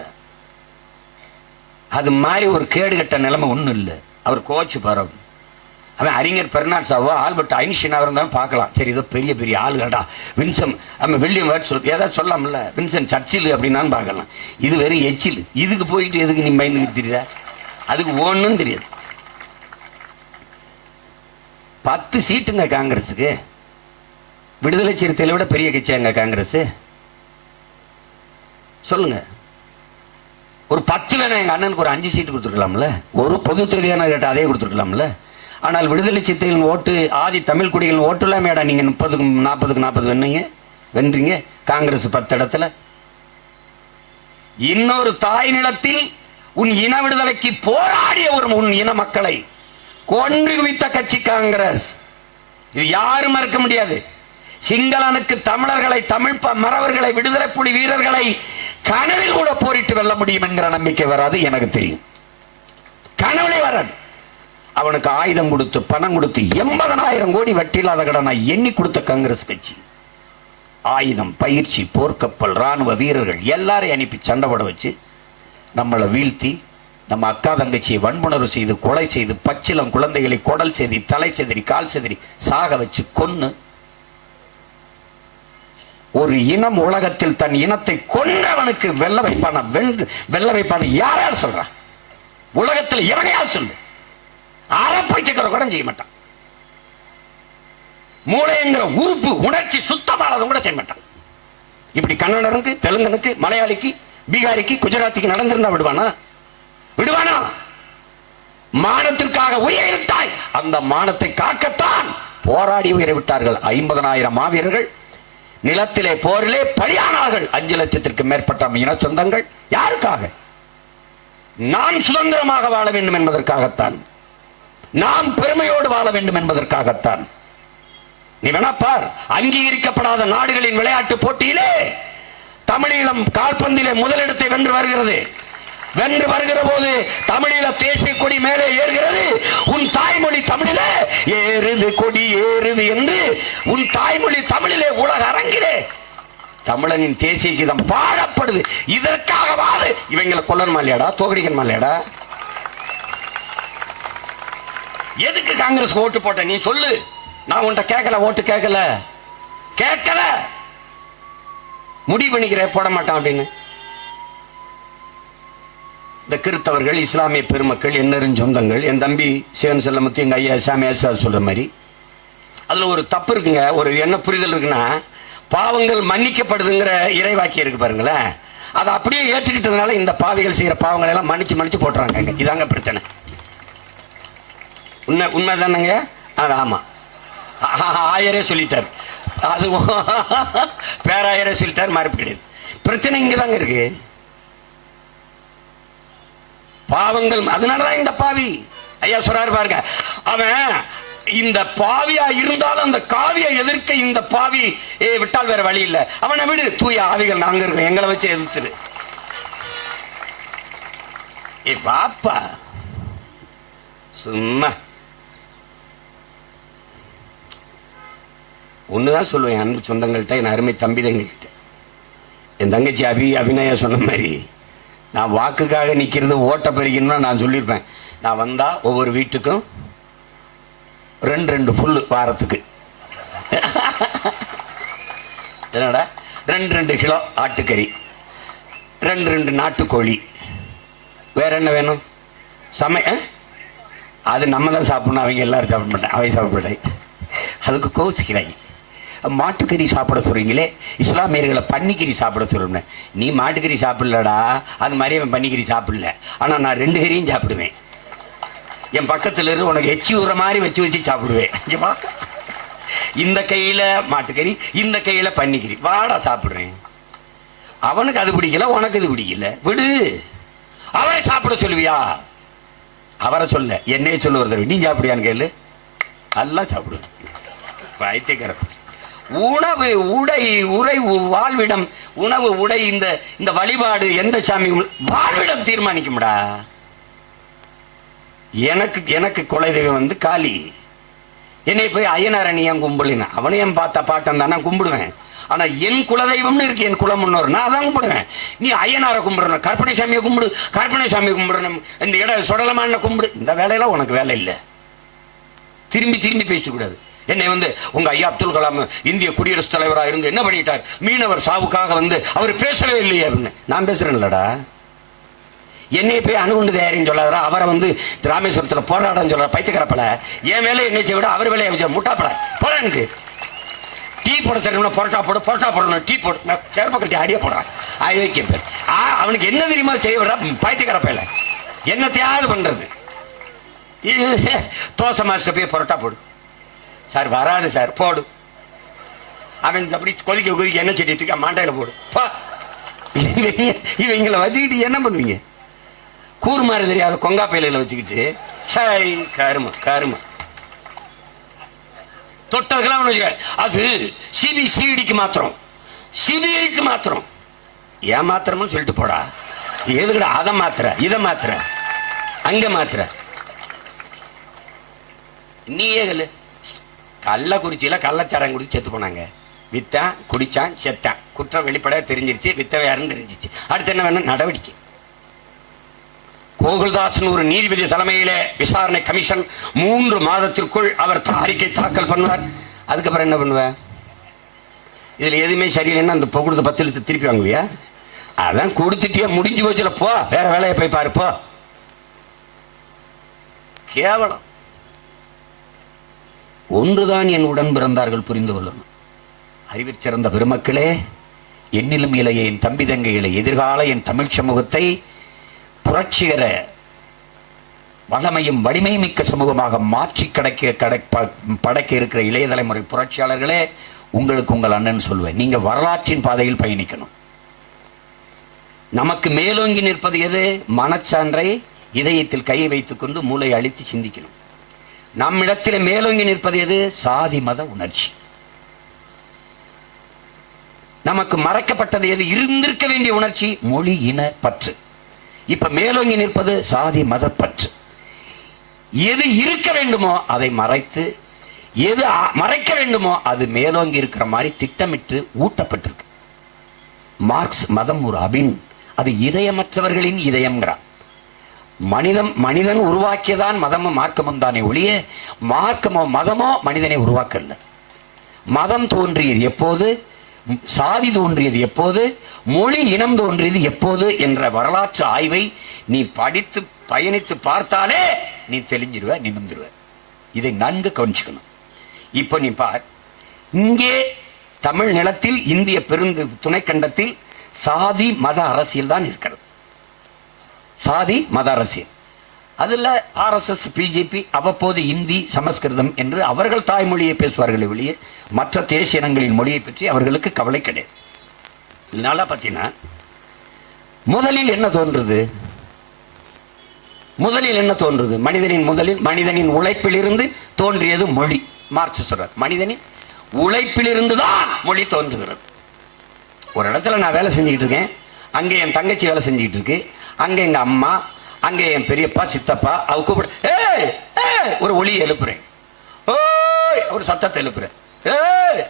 அது மாதிரி ஒரு கேடுகட்ட நிலைமை ஒண்ணும் இல்லை. அவர் கோச்சு பாரு. அவன் அறிஞர் பெர்னார்ட் ஷாவோ ஆல்பர்ட் ஐன்ஸ்டீனாக இருந்தாலும் பார்க்கலாம். சரி ஏதோ பெரிய பெரிய ஆளுகடா, வின்சன் வில்லியம் வேர்ட்ஸ் ஏதாவது சொல்லலாம்ல, வின்சன் சர்ச்சில் அப்படின்னான்னு பார்க்கலாம். இது வெறும் எச்சில். இதுக்கு போயிட்டு எதுக்கு நீ பயந்துக்கிட்டு தெரியல? அதுக்கு ஒன்றும் தெரியாது. 10 சீட்டுங்க காங்கிரஸுக்கு. விடுதலை சிறுத்தைகளை விட பெரிய கட்சியாங்க காங்கிரஸ்? சொல்லுங்க. ஒரு 10 வேணா எங்க அண்ணனுக்கு ஒரு 5 சீட்டு கொடுத்துருக்கலாம்ல, ஒரு பொது தொகுதியான கேட்ட அதே கொடுத்துருக்கலாம்ல. ஆனால் விடுதலை சிறுத்தைகளின் ஓட்டு, ஆதி தமிழ் குடிகளின் ஓட்டு இல்லாம நீங்க 30க்கு 40 வென்றீங்க. காங்கிரஸ் 10 இடத்துல. இன்னொரு தாய் நிலத்தில் உன் இன விடுதலைக்கு போராடிய ஒரு உன் இன மக்களை கொன்று குவித்த கட்சி காங்கிரஸ். இது யாரும் மறுக்க முடியாது. சிங்களனுக்கு தமிழர்களை, தமிழ் மறவர்களை, விடுதலை புலி வீரர்களை கனவில் கூட போரிட்டு வெல்ல முடியும் என்கிற நம்பிக்கை வராது, எனக்கு தெரியும். கனவுலே வராது. அவனுக்கு ஆயுதம் கொடுத்து பணம் கொடுத்து 80,000 கோடி வட்டியில்லாத கடனை எண்ணி கொடுத்த காங்கிரஸ் கட்சி ஆயுதம், பயிற்சி, போர்க்கப்பல், ராணுவ வீரர்கள் எல்லாரையும் அனுப்பி சண்டை போட வச்சு நம்மளை வீழ்த்தி, நம்ம அக்கா தங்கச்சியை வன்புணர்வு செய்து, கொலை செய்து, பச்சிலம் குழந்தைகளை குடல் செதி, தலை செதிரி, கால் செதிரி சாக வச்சு கொன்னு, ஒரு இனம் உலகத்தில் தன் இனத்தை கொன்றவனுக்கு வெல்ல வைப்பான யாரால் சொல்றான்? உலகத்தில் எவனையால் சொல்லு. அறப்பைச்சுக்கிற கூட செய்ய மாட்டான். மூளைங்கிற உறுப்பு உணர்ச்சி சுத்தமானதும் கூட செய்ய மாட்டான். இப்படி கன்னடனுக்கு, தெலுங்கனுக்கு, மலையாளிக்கு, பீகாரிக்கு, குஜராத்திக்கு நடந்திருந்தா விடுவானா? விடுவானா? மானத்திற்காக உயிரிட்டாய். அந்த மானத்தை காக்கத்தான் போராடி உயிரை விட்டார்கள் 50,000 மாவீரர்கள். நிலத்திலே போரிலே பலியானார்கள் 5 லட்சத்திற்கு மேற்பட்ட இன சொந்தங்கள். யாருக்காக? நாம் சுதந்திரமாக வாழ வேண்டும் என்பதற்காகத்தான், நாம் பெருமையோடு வாழ வேண்டும் என்பதற்காகத்தான். நீ வேணா பார், அங்கீகரிக்கப்படாத நாடுகளின் விளையாட்டு போட்டியிலே தமிழீழம் கால்பந்திலே முதலிடத்தை வென்று வருகிறது. வென்று வருகிற போது தமிழீழ தேசிய கொடி மேலே ஏறுகிறது. உன் தாய்மொழி தமிழிலே ஏறுது கொடி ஏறுது என்று உன் தாய்மொழி தமிழிலே உலக அரங்கிலே தமிழனின் தேசிய கீதம் பாடப்படுது. இதற்காகவாது இவங்களை கொல்லணுமா இல்லையாடா? தோகடிக்கணுமா இல்லையாடா? எதுக்கு காங்கிரஸ் ஓட்டு போட்ட நீ சொல்லு. நான் உன்கிட்ட கேட்கல, ஓட்டு கேட்கல, முடிவு பண்ணிக்கிறேன் போட மாட்டான் அப்படின்னு. இந்த கிறிஸ்தவர்கள், இஸ்லாமிய பெருமக்கள், என்ன சொந்தங்கள், என் தம்பி சிவன் செல்லமுத்து, எங்க ஐயா சாமியார் சார் சொல்ற மாதிரி அதுல ஒரு தப்பு இருக்குங்க. ஒரு என்ன புரிதல் இருக்குன்னா, பாவங்கள் மன்னிக்கப்படுதுங்கிற இறைவாக்கியம் இருக்கு பாருங்களேன், அதை அப்படியே ஏற்றுக்கிட்டதுனால இந்த பாவிகள் செய்யற பாவங்களை எல்லாம் மன்னிச்சு போட்டுறாங்க. இதாங்க பிரச்சனை. உண்மைதானங்க? அது ஆமா, ஆயரே சொல்லிட்டார், அது பேராயரே சொல்லிட்டார், மறுப்பு கிடையாது. பிரச்சனை இங்கதாங்க இருக்கு. பாவங்கள், அதனாலதான் இந்த பாவி ஐயா சொல்றாரு பாருங்க, அவன் இந்த பாவியா இருந்தாலும் அந்த காவியை எதிர்க்க இந்த பாவி விட்டால் வேற வழி இல்ல. அவனை விடு, தூய ஆவிகள் நாங்க இருக்கோம், எங்களை வச்சு எதிர்த்துரு. பாப்பா சும்மா ஒண்ணுதான் சொல்லுவேன் அன்பு சொந்தங்கள்கிட்ட, என் அருமை தம்பிதங்கள்கிட்ட. என் தங்கச்சி அபிநயா சொன்ன மாதிரி, நான் வாக்குக்காக நிக்கிறது ஓட்ட பெருக்கணும்னா நான் சொல்லியிருப்பேன். நான் வந்தா ஒவ்வொரு வீட்டுக்கும் 2 ஃபுல் வாரத்துக்கு என்னடா 2 கிலோ ஆட்டுக்கறி, 2 நாட்டுக்கோழி, வேற என்ன வேணும்? அது நம்ம தான் சாப்பிடணும், அவங்க எல்லாரும் சாப்பிட மாட்டேன், அவை சாப்பிட. அதுக்கு கோச்சிக்கிறாங்க. மாட்டுக்கறி சாப்பிட சொல்றீங்களே, இஸ்லாமியர்களை பன்னிக்கறி சாப்பிட சொல்றேன். நீ மாட்டுக்கறி சாப்பிடலடா, அது மாதிரி அவன் பன்னிக்கறி சாப்பிடல. ஆனா நான் 2 கறியும் சாப்பிடுவேன். என் பக்கத்துல இருந்து உனக்கு எச்சி உற மாதிரி வச்சு சாப்பிடுவேன். இந்த கையில மாட்டுக்கறி, இந்த கையில பன்னிக்கறி, வாடா சாப்பிடுறேன். அவனுக்கு அது பிடிக்கல, உனக்கு இது பிடிக்கல, விடு. அவரை சாப்பிட சொல்லுவியா? அவரை சொல்ல, என்னையே சொல்ல ஒரு தடவை, நீ சாப்பிடியான்னு கேளு, எல்லாம் சாப்பிடுவேன். வைத்தியக்கார உணவு, உடை, உரை, வாழ்விடம், உணவு, உடை, இந்த வழிபாடு எந்த சாமி வாழ்விடம் தீர்மானிக்கும்டா. எனக்கு குலதெய்வம் வந்து காளி. என்னை போய் ஐயனார் அணியான் கும்பிடுனா, அவனையும் பார்த்தா பாட்டம் தான் நான் கும்பிடுவேன். ஆனா என் குலதெய்வம்னு இருக்கு, என் குலம் முன்னோர், நான் அதான் கும்பிடுவேன். நீ ஐயனாரை கும்பிடணும், கற்பனை சாமியை கும்பிடு, கற்பனை சாமியை கும்பிடணும், இந்த இடம் சுடலமான கும்பிடு. இந்த வேலையெல்லாம் உனக்கு வேலை இல்லை. திரும்பி பேசக்கூடாது. என்னை வந்து உங்க ஐயா அப்துல் கலாம் இந்திய குடியரசுத் தலைவராக இருந்து என்ன பண்ணிட்டார், மீனவர் சாவுக்காக வந்து அவர் பேசவே இல்லையே அப்படின்னு. நான் பேசுறேன்லடா. என்னை போய் அணுகுண்டு தயாரின்னு சொல்லாதரா, அவரை வந்து ராமேஸ்வரத்தில் போராடன்னு சொல்ற பைத்தியக்காரப்பல. என் வேலை என்னை விட அவர் வேலையை வச்சு முட்டாப்பட போற. எனக்கு டீ போட தெரியும்னா பொரோட்டா போடணும், டீ போடு, சிறப்ப கட்டி அடிய போடுறான். ஆயோக்கியம் பேர். அவனுக்கு என்ன தெரியுமா செய்ய விட பைத்தியக்காரப்பையில என்னத்தையாவது பண்றது. தோசை மாஸ்டர் போய் பொரோட்டா போடு சார், வராது சார், போடு. அவன் அப்படி கொதிக்க என்ன செடி தூக்கி மாண்டையில போடு. இவங்களை வச்சுக்கிட்டு என்ன பண்ணுவீங்க? கூறுமாறு தெரியாத கொங்கா பயில வச்சுக்கிட்டு கரும தொட்டதுக்கெல்லாம் அது சிபிசிஐடிக்கு மாத்திரம், சிபிஐக்கு மாத்திரம். ஏன் மாத்திரம்னு சொல்லிட்டு போடா. எதுக்குடா அதை மாத்திர, இதை மாத்திர? அங்க மாத்திர நீயே கள்ளக்குறிச்சியில கள்ளச்சாரம் குடிச்சு செத்து போனாங்க. வித்தான், குடிச்சான், செத்தான். குற்றம் வெளிப்படையா தெரிஞ்சிருச்சு. வித்தவை யாருன்னு தெரிஞ்சிச்சு. அடுத்து என்ன வேணும்? நடவடிக்கை. கோகுல்தாஸ் ஒரு நீதிபதி தலைமையிலே விசாரணை கமிஷன் 3 மாதத்திற்குள் அவர் அறிக்கை தாக்கல் பண்ணுவார். அதுக்கப்புறம் என்ன பண்ணுவேன்? இதுல எதுவுமே சரியில்லைன்னா அந்த கொடுத்த 10 லட்சம் திருப்பி வாங்குவியா? அதான் கொடுத்துட்டியா, முடிஞ்சு போச்சுல, போ வேற வேலையை போய் பாருப்போ. கேவலம். ஒன்றுதான் என் உடன் பிறந்தார்கள் புரிந்து கொள்ளணும். அறிவிற் சிறந்த பெருமக்களே, என்னிலும் இளைய என் தம்பி தங்கைகளை, எதிர்கால என் தமிழ் சமூகத்தை புரட்சிகர வளமையும் வலிமை மிக்க சமூகமாக மாற்றி படைக்க இருக்கிற இளைய தலைமுறை புரட்சியாளர்களே, உங்களுக்கு உங்கள் அண்ணன் சொல்லுவேன், நீங்க வரலாற்றின் பாதையில் பயணிக்கணும். நமக்கு மேலோங்கி நிற்பது எது? மனச்சான்றை இதயத்தில் கையை வைத்துக் கொண்டு மூளை அழித்து சிந்திக்கணும். நம்மிடத்தில் மேலோங்கி நிற்பது எது? சாதி மத உணர்ச்சி. நமக்கு மறைக்கப்பட்டது எது? இருந்திருக்க வேண்டிய உணர்ச்சி மொழி இன பற்று. இப்ப மேலோங்கி நிற்பது சாதி மத பற்று. எது இருக்க வேண்டுமோ அதை மறைத்து, எது மறைக்க வேண்டுமோ அது மேலோங்கி இருக்கிற மாதிரி திட்டமிட்டு ஊட்டப்பட்டிருக்கு. மார்க்ஸ் மதம் ஒரு அபின், அது இதயமற்றவர்களின் இதயம்ங்கிறான். மனிதன் உருவாக்கியதான் மதமும் மார்க்கமும் தானே ஒழிய மார்க்கமோ மதமோ மனிதனை உருவாக்கல. மதம் தோன்றியது எப்போது? சாதி தோன்றியது எப்போது? மொழி இனம் தோன்றியது எப்போது என்ற வரலாற்று ஆய்வை நீ படித்து பயணித்து பார்த்தாலே நீ தெளிஞ்சிருவ, நிமிர்ந்துருவ. இதை நன்கு கவனிச்சுக்கணும். இப்ப நீ பார், இங்கே தமிழ் நிலத்தில் இந்திய துணைக்கண்டத்தில் சாதி மத அரசியல் தான் இருக்கிறது. சாதி மத அரசியல். அதுல RSS, பிஜேபி அவ்வப்போது இந்தி, சமஸ்கிருதம் என்று அவர்கள் தாய்மொழியை பேசுவார்கள் ஒழிய மற்ற தேசிய இனங்களின் மொழியை பற்றி அவர்களுக்கு கவலை கிடையாது. இதனால பாத்தீங்கன்னா முதலில் என்ன தோன்றுது? மனிதனின் உழைப்பில் இருந்து தோன்றியது மொழி. மார்க்ஸ் சொல்றார், மனிதனின் உழைப்பில் இருந்துதான் மொழி தோன்றுகிறது. ஒரு இடத்துல நான் வேலை செஞ்சுக்கிட்டு இருக்கேன், அங்கே என் தங்கச்சி வேலை செஞ்சுக்கிட்டு இருக்கு, அங்க எங்க அம்மா, அங்க என் பெரியப்பா, சித்தப்பா, அவ கூப்பிடு, ஒரு ஒளியை எழுப்புறேன், ஒரு சத்தத்தை எழுப்புறேன்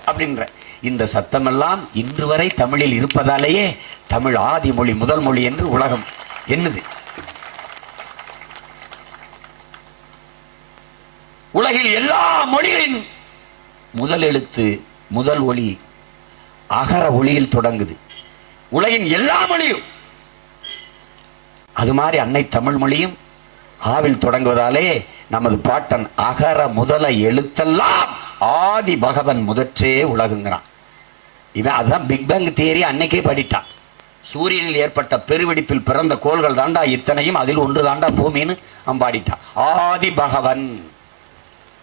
அப்படின்ற இந்த சத்தம் எல்லாம் இன்று வரை தமிழில் இருப்பதாலேயே தமிழ் ஆதி மொழி, முதல் மொழி என்று உலகம் என்னது. உலகில் எல்லா மொழிகளின் முதல் எழுத்து, முதல் ஒளி அகர ஒளியில் தொடங்குது. உலகின் எல்லா மொழியும் அது மாதிரி அன்னை தமிழ் மொழியும் ஆவில் தொடங்குவதாலே நமது பாட்டன் அகர முதல எழுத்தெல்லாம் ஆதி பகவன் முதற்றே உலகுங்கிறான். இவன் அதான் பிக் பேங் தியரி அன்னைக்கே படிட்டான். சூரியனில் ஏற்பட்ட பெருவெடிப்பில் பிறந்த கோள்கள் தாண்டா இத்தனையும், அதில் ஒன்று தாண்டா பூமின்னு அவன் பாடிட்டான். ஆதி பகவன்.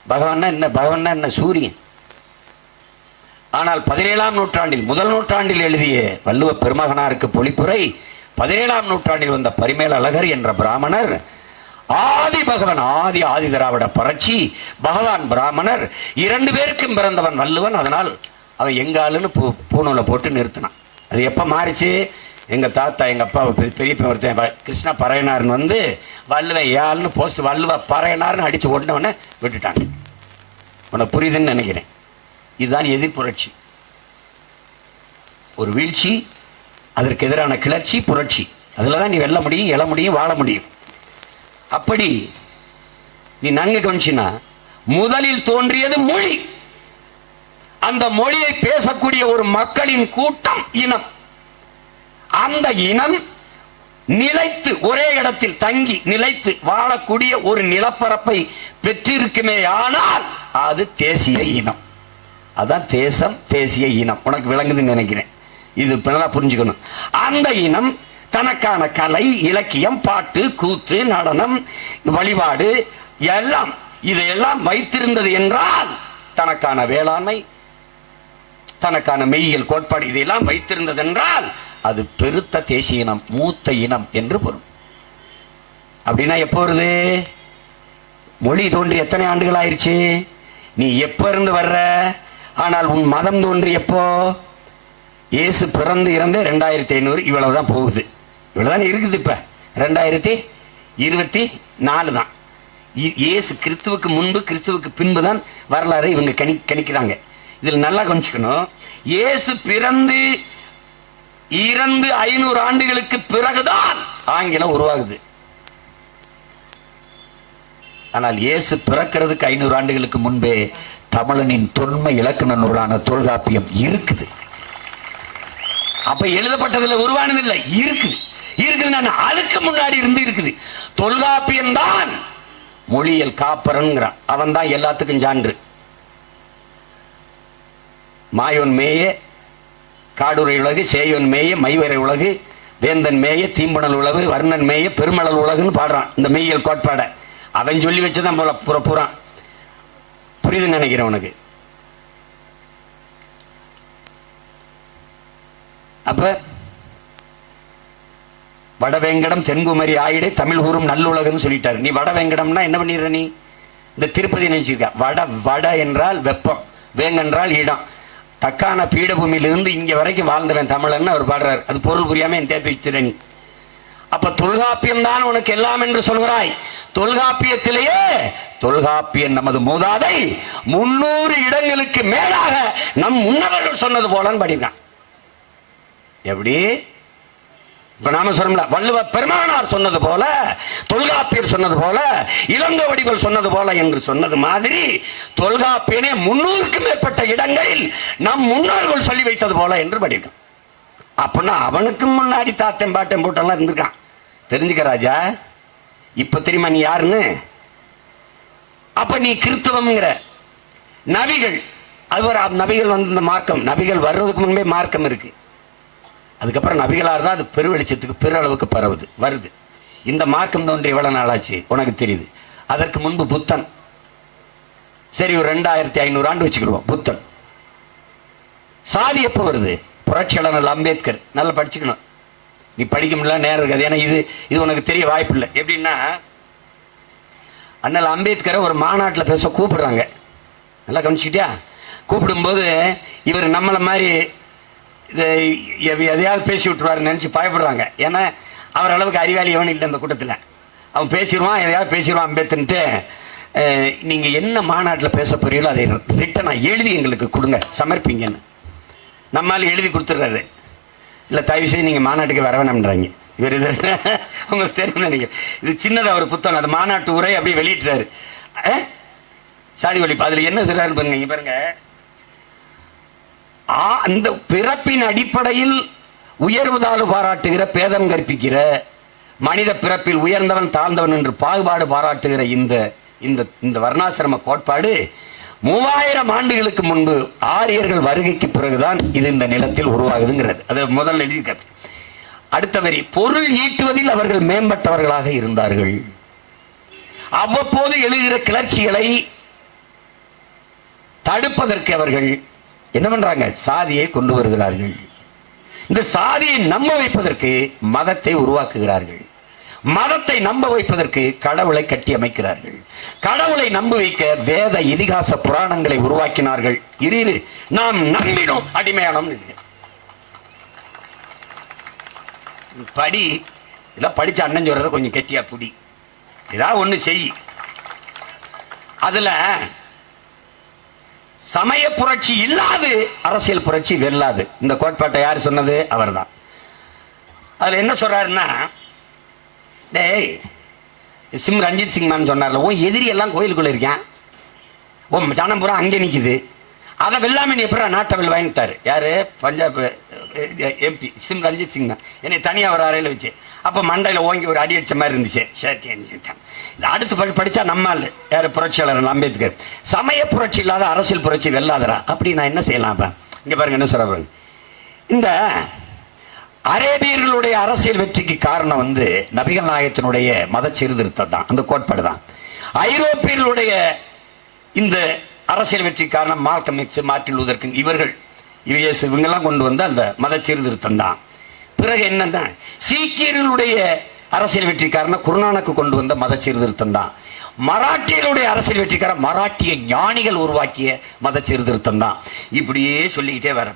பகவன்னா என்ன? பகவன்னா என்ன? சூரியன். ஆனால் 17ஆம் நூற்றாண்டில், முதல் நூற்றாண்டில் எழுதிய வள்ளுவ பெருமகனாருக்கு பொழிப்புரை 17ஆம் நூற்றாண்டில் வந்த பரிமேல் அழகர் என்ற பிராமணர் ஆதி பகவன், ஆதி திராவிட பரட்சி, பகவான் பிராமணர், 2 பேருக்கும் பிறந்தவன் வள்ளுவன். அதனால் அவன் எங்காலுன்னு பூணூலை போட்டு நிறுத்தினான். அது எப்ப மாறிச்சு? எங்க தாத்தா, எங்க அப்பா பெரிய ஒருத்தன் கிருஷ்ண பறையனார்னு வந்து வள்ளுவன் யாழ்னு போஸ்ட் வள்ளுவ பறையனார்னு அடிச்சு ஓடினவன விட்டுட்டாங்க. உனக்கு புரியுதுன்னு நினைக்கிறேன். இதுதான் எதிர்ப்புரட்சி. ஒரு வீழ்ச்சி, அதற்கு எதிரான கிளர்ச்சி, புரட்சி. அதுலதான் நீ வெல்ல முடியும், எழ முடியும், வாழ முடியும். அப்படி நீ நன்கு கவனிச்சினா, முதலில் தோன்றியது மொழி. அந்த மொழியை பேசக்கூடிய ஒரு மக்களின் கூட்டம், இனம். அந்த இனம் நிலைத்து ஒரே இடத்தில் தங்கி நிலைத்து வாழக்கூடிய ஒரு நிலப்பரப்பை பெற்றிருக்குமே ஆனால் அது தேசிய இனம். அதான் தேசம், தேசிய இனம். உனக்கு விளங்குதுன்னு நினைக்கிறேன். இது நல்லா புரிஞ்சுக்கணும். அந்த இனம் தனக்கான கலை, இலக்கியம், பாட்டு, கூத்து, நடனம், வழிபாடு எல்லாம் இதையெல்லாம் வைத்திருந்தது என்றால், தனக்கான வேளாண்மை, தனக்கான மெய்யியல் கோட்பாடு இதையெல்லாம் வைத்திருந்தது என்றால் அது பெருத்த தேசிய இனம், மூத்த இனம் என்று பொருள். அப்படின்னா எப்போ வருது? மொழி தோன்றி எத்தனை ஆண்டுகள் ஆயிடுச்சு? நீ எப்ப இருந்து வர்ற? ஆனால் உன் மதம் தோன்றி எப்போ? இயேசு பிறந்து இறந்து 2500, இவ்வளவுதான் போகுது, இவ்வளவுதான் இருக்குது. இப்ப 24 தான். இயேசு கிறிஸ்துவுக்கு முன்பு கிறிஸ்துவுக்கு பின்பு தான் வரலாறு இவங்க கணிக்கிறாங்க. இதுல நல்லா கவனிச்சுக்கணும். இயேசு பிறந்து இறந்து 500 ஆண்டுகளுக்கு பிறகுதான் ஆங்கிலம் உருவாகுது. ஆனால் இயேசு பிறக்கிறதுக்கு 500 ஆண்டுகளுக்கு முன்பே தமிழனின் தொன்மை இலக்கண நூலான தொல்காப்பியம் இருக்குது. அப்ப எழுதப்பட்டதுல உருவானது இல்லை, இருக்குது. அதுக்கு முன்னாடி இருந்து இருக்குது. தொல்காப்பியம் தான் மொழியியல் காப்பரன்கிறான். அவன் தான் எல்லாத்துக்கும் சான்று. மாயோன் மேய காடுரை உலகு, சேயோன் மேய மைவரை உலகு, வேந்தன் மேய தீம்பனல் உலகு, வர்ணன் மேய பெருமளல் உலகுன்னு பாடுறான். இந்த மெய்யியல் கோட்பாட அவன் சொல்லி வச்சுதான் புறான். புரியுதுன்னு நினைக்கிறேன் உனக்கு. அப்ப வடவேங்கடம் தென்குமரி ஆயிடை தமிழ் கூறும் நல்லுலகன்னு சொல்லிட்டாரு. நீ வடவேங்கடம்னா என்ன பண்ணிடுற? நீ இந்த திருப்பதி நினைச்சிருக்க. வட என்றால் வெப்பம், வேங்க என்றால் இடம். தக்கான பீடபூமியிலிருந்து இங்க வரைக்கும் வாழ்ந்தவன் தமிழன் அவர் பாடுறாரு. அது பொருள் புரியாம என் தேப்பி வச்சிட நீ. அப்ப தொல்காப்பியம் தான் உனக்கு எல்லாம் என்று சொல்கிறாய். தொல்காப்பியத்திலேயே தொல்காப்பியம் நமது மூதாதை 300 இடங்களுக்கு மேலாக நம் முன்னவர்கள் சொன்னது போல படிக்கிறான். எப்படி? இப்ப நாம சொல்லல, வள்ளுவ பெருமானார் சொன்னது போல, தொல்காப்பியர் சொன்னது போல, இளங்கோவடிகள் சொன்னது போல என்று சொன்னது மாதிரி தொல்காப்பியனே 300க்கும் மேற்பட்ட இடங்களில் நம் முன்னோர்கள் சொல்லி வைத்தது போல என்று படிக்கும். அப்படின்னா அவனுக்கு முன்னாடி தாத்தன் பாட்டன் போட்டெல்லாம் இருந்திருக்கான். தெரிஞ்சுக்க ராஜா. இப்ப தெரியுமா நீ யாருன்னு? அப்ப நீ கிறிஸ்தவம்ங்கிற நபிகள், அது ஒரு நபிகள் வந்து இந்த மார்க்கம், நபிகள் வர்றதுக்கு முன்பே மார்க்கம் இருக்கு. அதுக்கப்புறம் நபிகளா இருந்தா அது பெருவெளிச்சத்துக்கு பெருளவுக்கு வருது. இந்த மார்க்கம் தோன்றி எவ்வளவு நாளாச்சு உனக்கு தெரியுது. அதற்கு முன்பு புத்தன். சரி, ஒரு 2500 ஆண்டு வச்சுக்கிடுவோம். புத்தன். சாதி எப்ப வருது? புரட்சியாளர் அம்பேத்கர். நல்லா படிச்சுக்கணும். நீ படிக்க முடியல, நேரம் இருக்காது. ஏன்னா இது உனக்கு தெரிய வாய்ப்பு இல்லை. எப்படின்னா, அண்ணல் அம்பேத்கரை ஒரு மாநாட்டில் பேச கூப்பிடுறாங்க. நல்லா கவனிச்சுக்கிட்டியா? கூப்பிடும்போது இவர் நம்மளை மாதிரி எதையாவது பேசி விட்டுருவாரு நினைச்சு பயப்படுறாங்க. ஏன்னா அவர் அளவுக்கு அறிவாளி எவனும் இல்லை அந்த கூட்டத்தில். அவன் பேசிடுவான், எதையாவது பேசிடுவான் அம்பேத்கர்ன்ட்டு. நீங்க என்ன மாநாட்டில் பேச போறீங்களோ அதை ரிட்டனா எழுதி எங்களுக்கு கொடுங்க, சமர்ப்பிங்கன்னு. நம்மால் எழுதி கொடுத்துட்றாரு. இல்லை, தயவு செய்து நீங்க மாநாட்டுக்கு வர வேணாம்ன்றாங்க. இவர் இது உங்களுக்கு தெரியும் நினைக்கிறேன். இது சின்னதா ஒரு புத்தகம், அது மாநாட்டு உரை அப்படியே வெளியிட்டுறாரு. சாதி ஒழிப்பு. அதுல என்ன சொல்றாரு பாருங்க. அந்த பிறப்பின் அடிப்படையில் உயர்வு தாழ்வு பாராட்டுகிற, பேதம் கற்பிக்கிற, மனித பிறப்பில் உயர்ந்தவன் தாழ்ந்தவன் என்று பாகுபாடு பாராட்டுகிற இந்த வர்ணாசிரம கோட்பாடு 3000 ஆண்டுகளுக்கு முன்பு ஆரியர்கள் வருகைக்கு பிறகுதான் இது இந்த நிலத்தில் உருவாகுதுங்கிறது. அது முதல்ல எழுதியிருக்க. அடுத்த வரி, பொருள் ஈட்டுவதில் அவர்கள் மேம்பட்டவர்களாக இருந்தார்கள். அவ்வப்போது எழுகிற கிளர்ச்சிகளை தடுப்பதற்கு அவர்கள் என்ன பண்றாங்க? சாதியை கொண்டு வருகிறார்கள். இந்த சாதியை நம்ப வைப்பதற்கு மதத்தை உருவாக்குகிறார்கள். மதத்தை நம்ப வைப்பதற்கு கடவுளை கட்டி அமைக்கிறார்கள். கடவுளை நம்ப வைக்க வேத இதிகாச புராணங்களை உருவாக்கினார்கள். இரு நாம் நம்பினோம், அடிமையானோம். படி இதெல்லாம் படிச்ச அண்ணன் சொல்றத கொஞ்சம் கெட்டியா புடி. ஏதாவது ஒண்ணு செய். அதுல சமய புரட்சி இல்லாது அரசியல் புரட்சி வெல்லாது. இந்த கோட்பாட்டை யார் சொன்னது? அவர்தான். அதுல என்ன சொல்றாருன்னா, டேய் சிம் ரஞ்சித் சிங் மேம் சொன்னார்ல, உன் எதிரி எல்லாம் கோயிலுக்குள்ள இருக்கான், உன் ஜனபுரம் அங்கே நிக்குது, அதை வெல்லாம நீ எப்படி நாட்டவில் வாங்கிட்டாரு? யாரு? பஞ்சாப் எம்பி சிம் ரஞ்சித் சிங் தான். என்னை தனியா ஒரு அறையில வச்சு அப்ப மண்டையில ஓங்கி ஒரு அடி அடிச்ச மாதிரி இருந்துச்சு. அடுத்து படிச்சா நம்மால் யாரு? புரட்சியாளர் அம்பேத்கர். சமய புரட்சி இல்லாத அரசியல் புரட்சி வெல்லாதரா? அப்படி நான் என்ன செய்யலாம்? இங்க பாருங்க என்ன சொல்ற. இந்த அரேபியர்களுடைய அரசியல் வெற்றிக்கு காரணம் வந்து நபிகள் நாயகத்தினுடைய மத சீர்திருத்தம் தான், அந்த கோட்பாடு தான். ஐரோப்பியர்களுடைய இந்த அரசியல் வெற்றி காரணம் Malcolm X, Martin Luther king, இவங்கெல்லாம் கொண்டு வந்த அந்த மத சீர்திருத்தம் தான். பிறகு என்னன்னா, சீக்கியர்களுடைய அரசியல் வெற்றி காரணம் குருநானக்கு கொண்டு வந்த மத சீர்திருத்தம் தான். மராட்டியர்களுடைய அரசியல் வெற்றிக்காரன் மராட்டிய ஞானிகள் உருவாக்கிய மத சீர்திருத்தம் தான். இப்படியே சொல்லிக்கிட்டே வர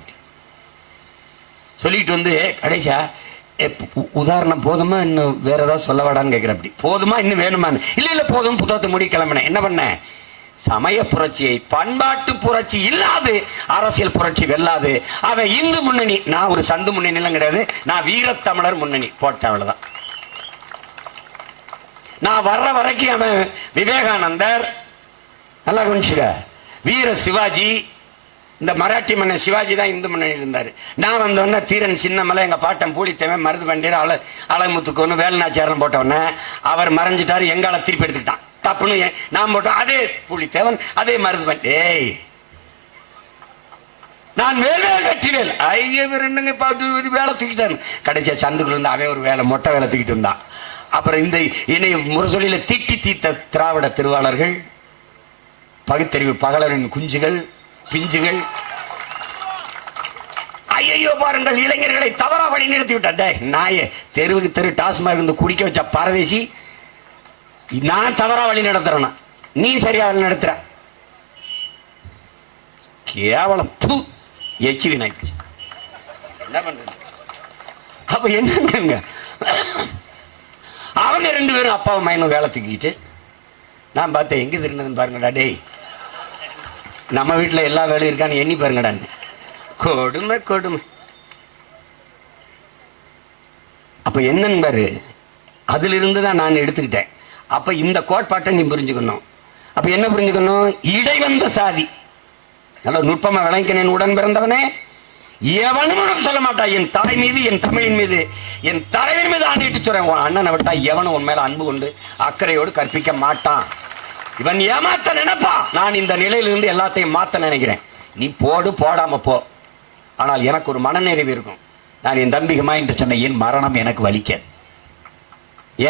சொல்லிட்டு வந்து கடைசியா உதாரணம் போதுமா, இன்னும் வேற ஏதாவது சொல்ல வாடான்னு கேட்கிற. அப்படி போதுமா, இன்னும் வேணுமான்னு? இல்ல போதும், புத்தகத்தை முடி கிளம்பினேன். என்ன பண்ண? சமய புரட்சியை, பண்பாட்டு புரட்சி இல்லாது அரசியல் புரட்சி வெல்லாது. அவன் இந்து முன்னணி, நான் ஒரு சந்து முன்னணி எல்லாம் கிடையாது, நான் வீரத்தமிழர் முன்னணி போட்ட, அவ்வளவுதான். நான் வர்ற வரைக்கும் அவன் விவேகானந்தர், நல்லா கவனிச்சுக்க, வீர சிவாஜி, இந்த மராட்டி மன்னன் சிவாஜி தான் இந்து முன்னணி இருந்தாரு. நான் வந்தோடனே தீரன் சின்னமலை, எங்க பாட்டன் பூலித்தேவன், மருது பண்டியர், அழகுமுத்துக்கோன்னு வேலுநாச்சியாரம் போட்டவன அவர் மறைஞ்சிட்டாரு. எங்கால திருப்பி எடுத்துக்கிட்டான். தப்புன்னு நான் போட்டோம். அதே பூலித்தேவன், அதே மருது பண்டியர், நான் வேல்வேல் வெற்றிவேல். ஐயருங்க வேலை தூக்கிட்டாரு. கடைசியா சந்துக்குள்ள இருந்து அவன் ஒரு வேலை, மொட்டை வேலை தூக்கிட்டு இருந்தான். அப்புறம் இந்த இணைய முரசொலியில தீட்டி தீத்த திராவிட திருவாளர்கள், பகுத்தறிவு பகலரின் குஞ்சுகள், பிஞ்சுகள், ஐயோ பாருங்கள், இளைஞர்களை தவறா வழி நிறுத்தி விட்டார். நாயே, தெருவுக்கு தெரு டாஸ்மாக் இருந்து குடிக்க வச்ச பரதேசி, நான் தவறா வழி நடத்துறேன்னா நீ சரியா வழி நடத்துற? கேவலம், எச்சிரி நாய்க்கு. என்ன பண்றது? அப்ப என்னங்க, அவங்க 2 பேரும் அப்பாவும் மைனும் வேலை தூக்கிட்டு, நான் பார்த்தேன், எங்க திருந்ததுன்னு பாருங்கடா. டேய், நம்ம வீட்டுல எல்லா வேலையும் இருக்கான்னு எண்ணி பாருங்கடான்னு. கொடுமை கொடுமை. அப்ப என்னன்னு பாரு, அதுல இருந்துதான் நான் எடுத்துக்கிட்டேன். அப்ப இந்த கோட்பாட்டை நீ புரிஞ்சுக்கணும். அப்ப என்ன புரிஞ்சுக்கணும்? இடைவந்த சாதி. நல்ல நுட்பமா விளங்கினேன். உடன் பிறந்தவனே எவனும் சொல்ல மாட்டா, என் தாய் மீது, என் தமிழின் மீது, என் தலைவன் மீது ஆண்டிட்டு சொல்றேன், உன் அண்ணனை விட்டா எவனும் உன் மேல அன்பு கொண்டு அக்கறையோடு கற்பிக்க மாட்டான். இவன் ஏமாத்த நினைப்பா. நான் இந்த நிலையிலிருந்து எல்லாத்தையும் மாத்த நினைக்கிறேன். நீ போடு, போடாம போ. ஆனால் எனக்கு ஒரு மனநிறைவு இருக்கும். நான் என் தம்பிகமா என்று சொன்ன என் மரணம் எனக்கு வலிக்காது.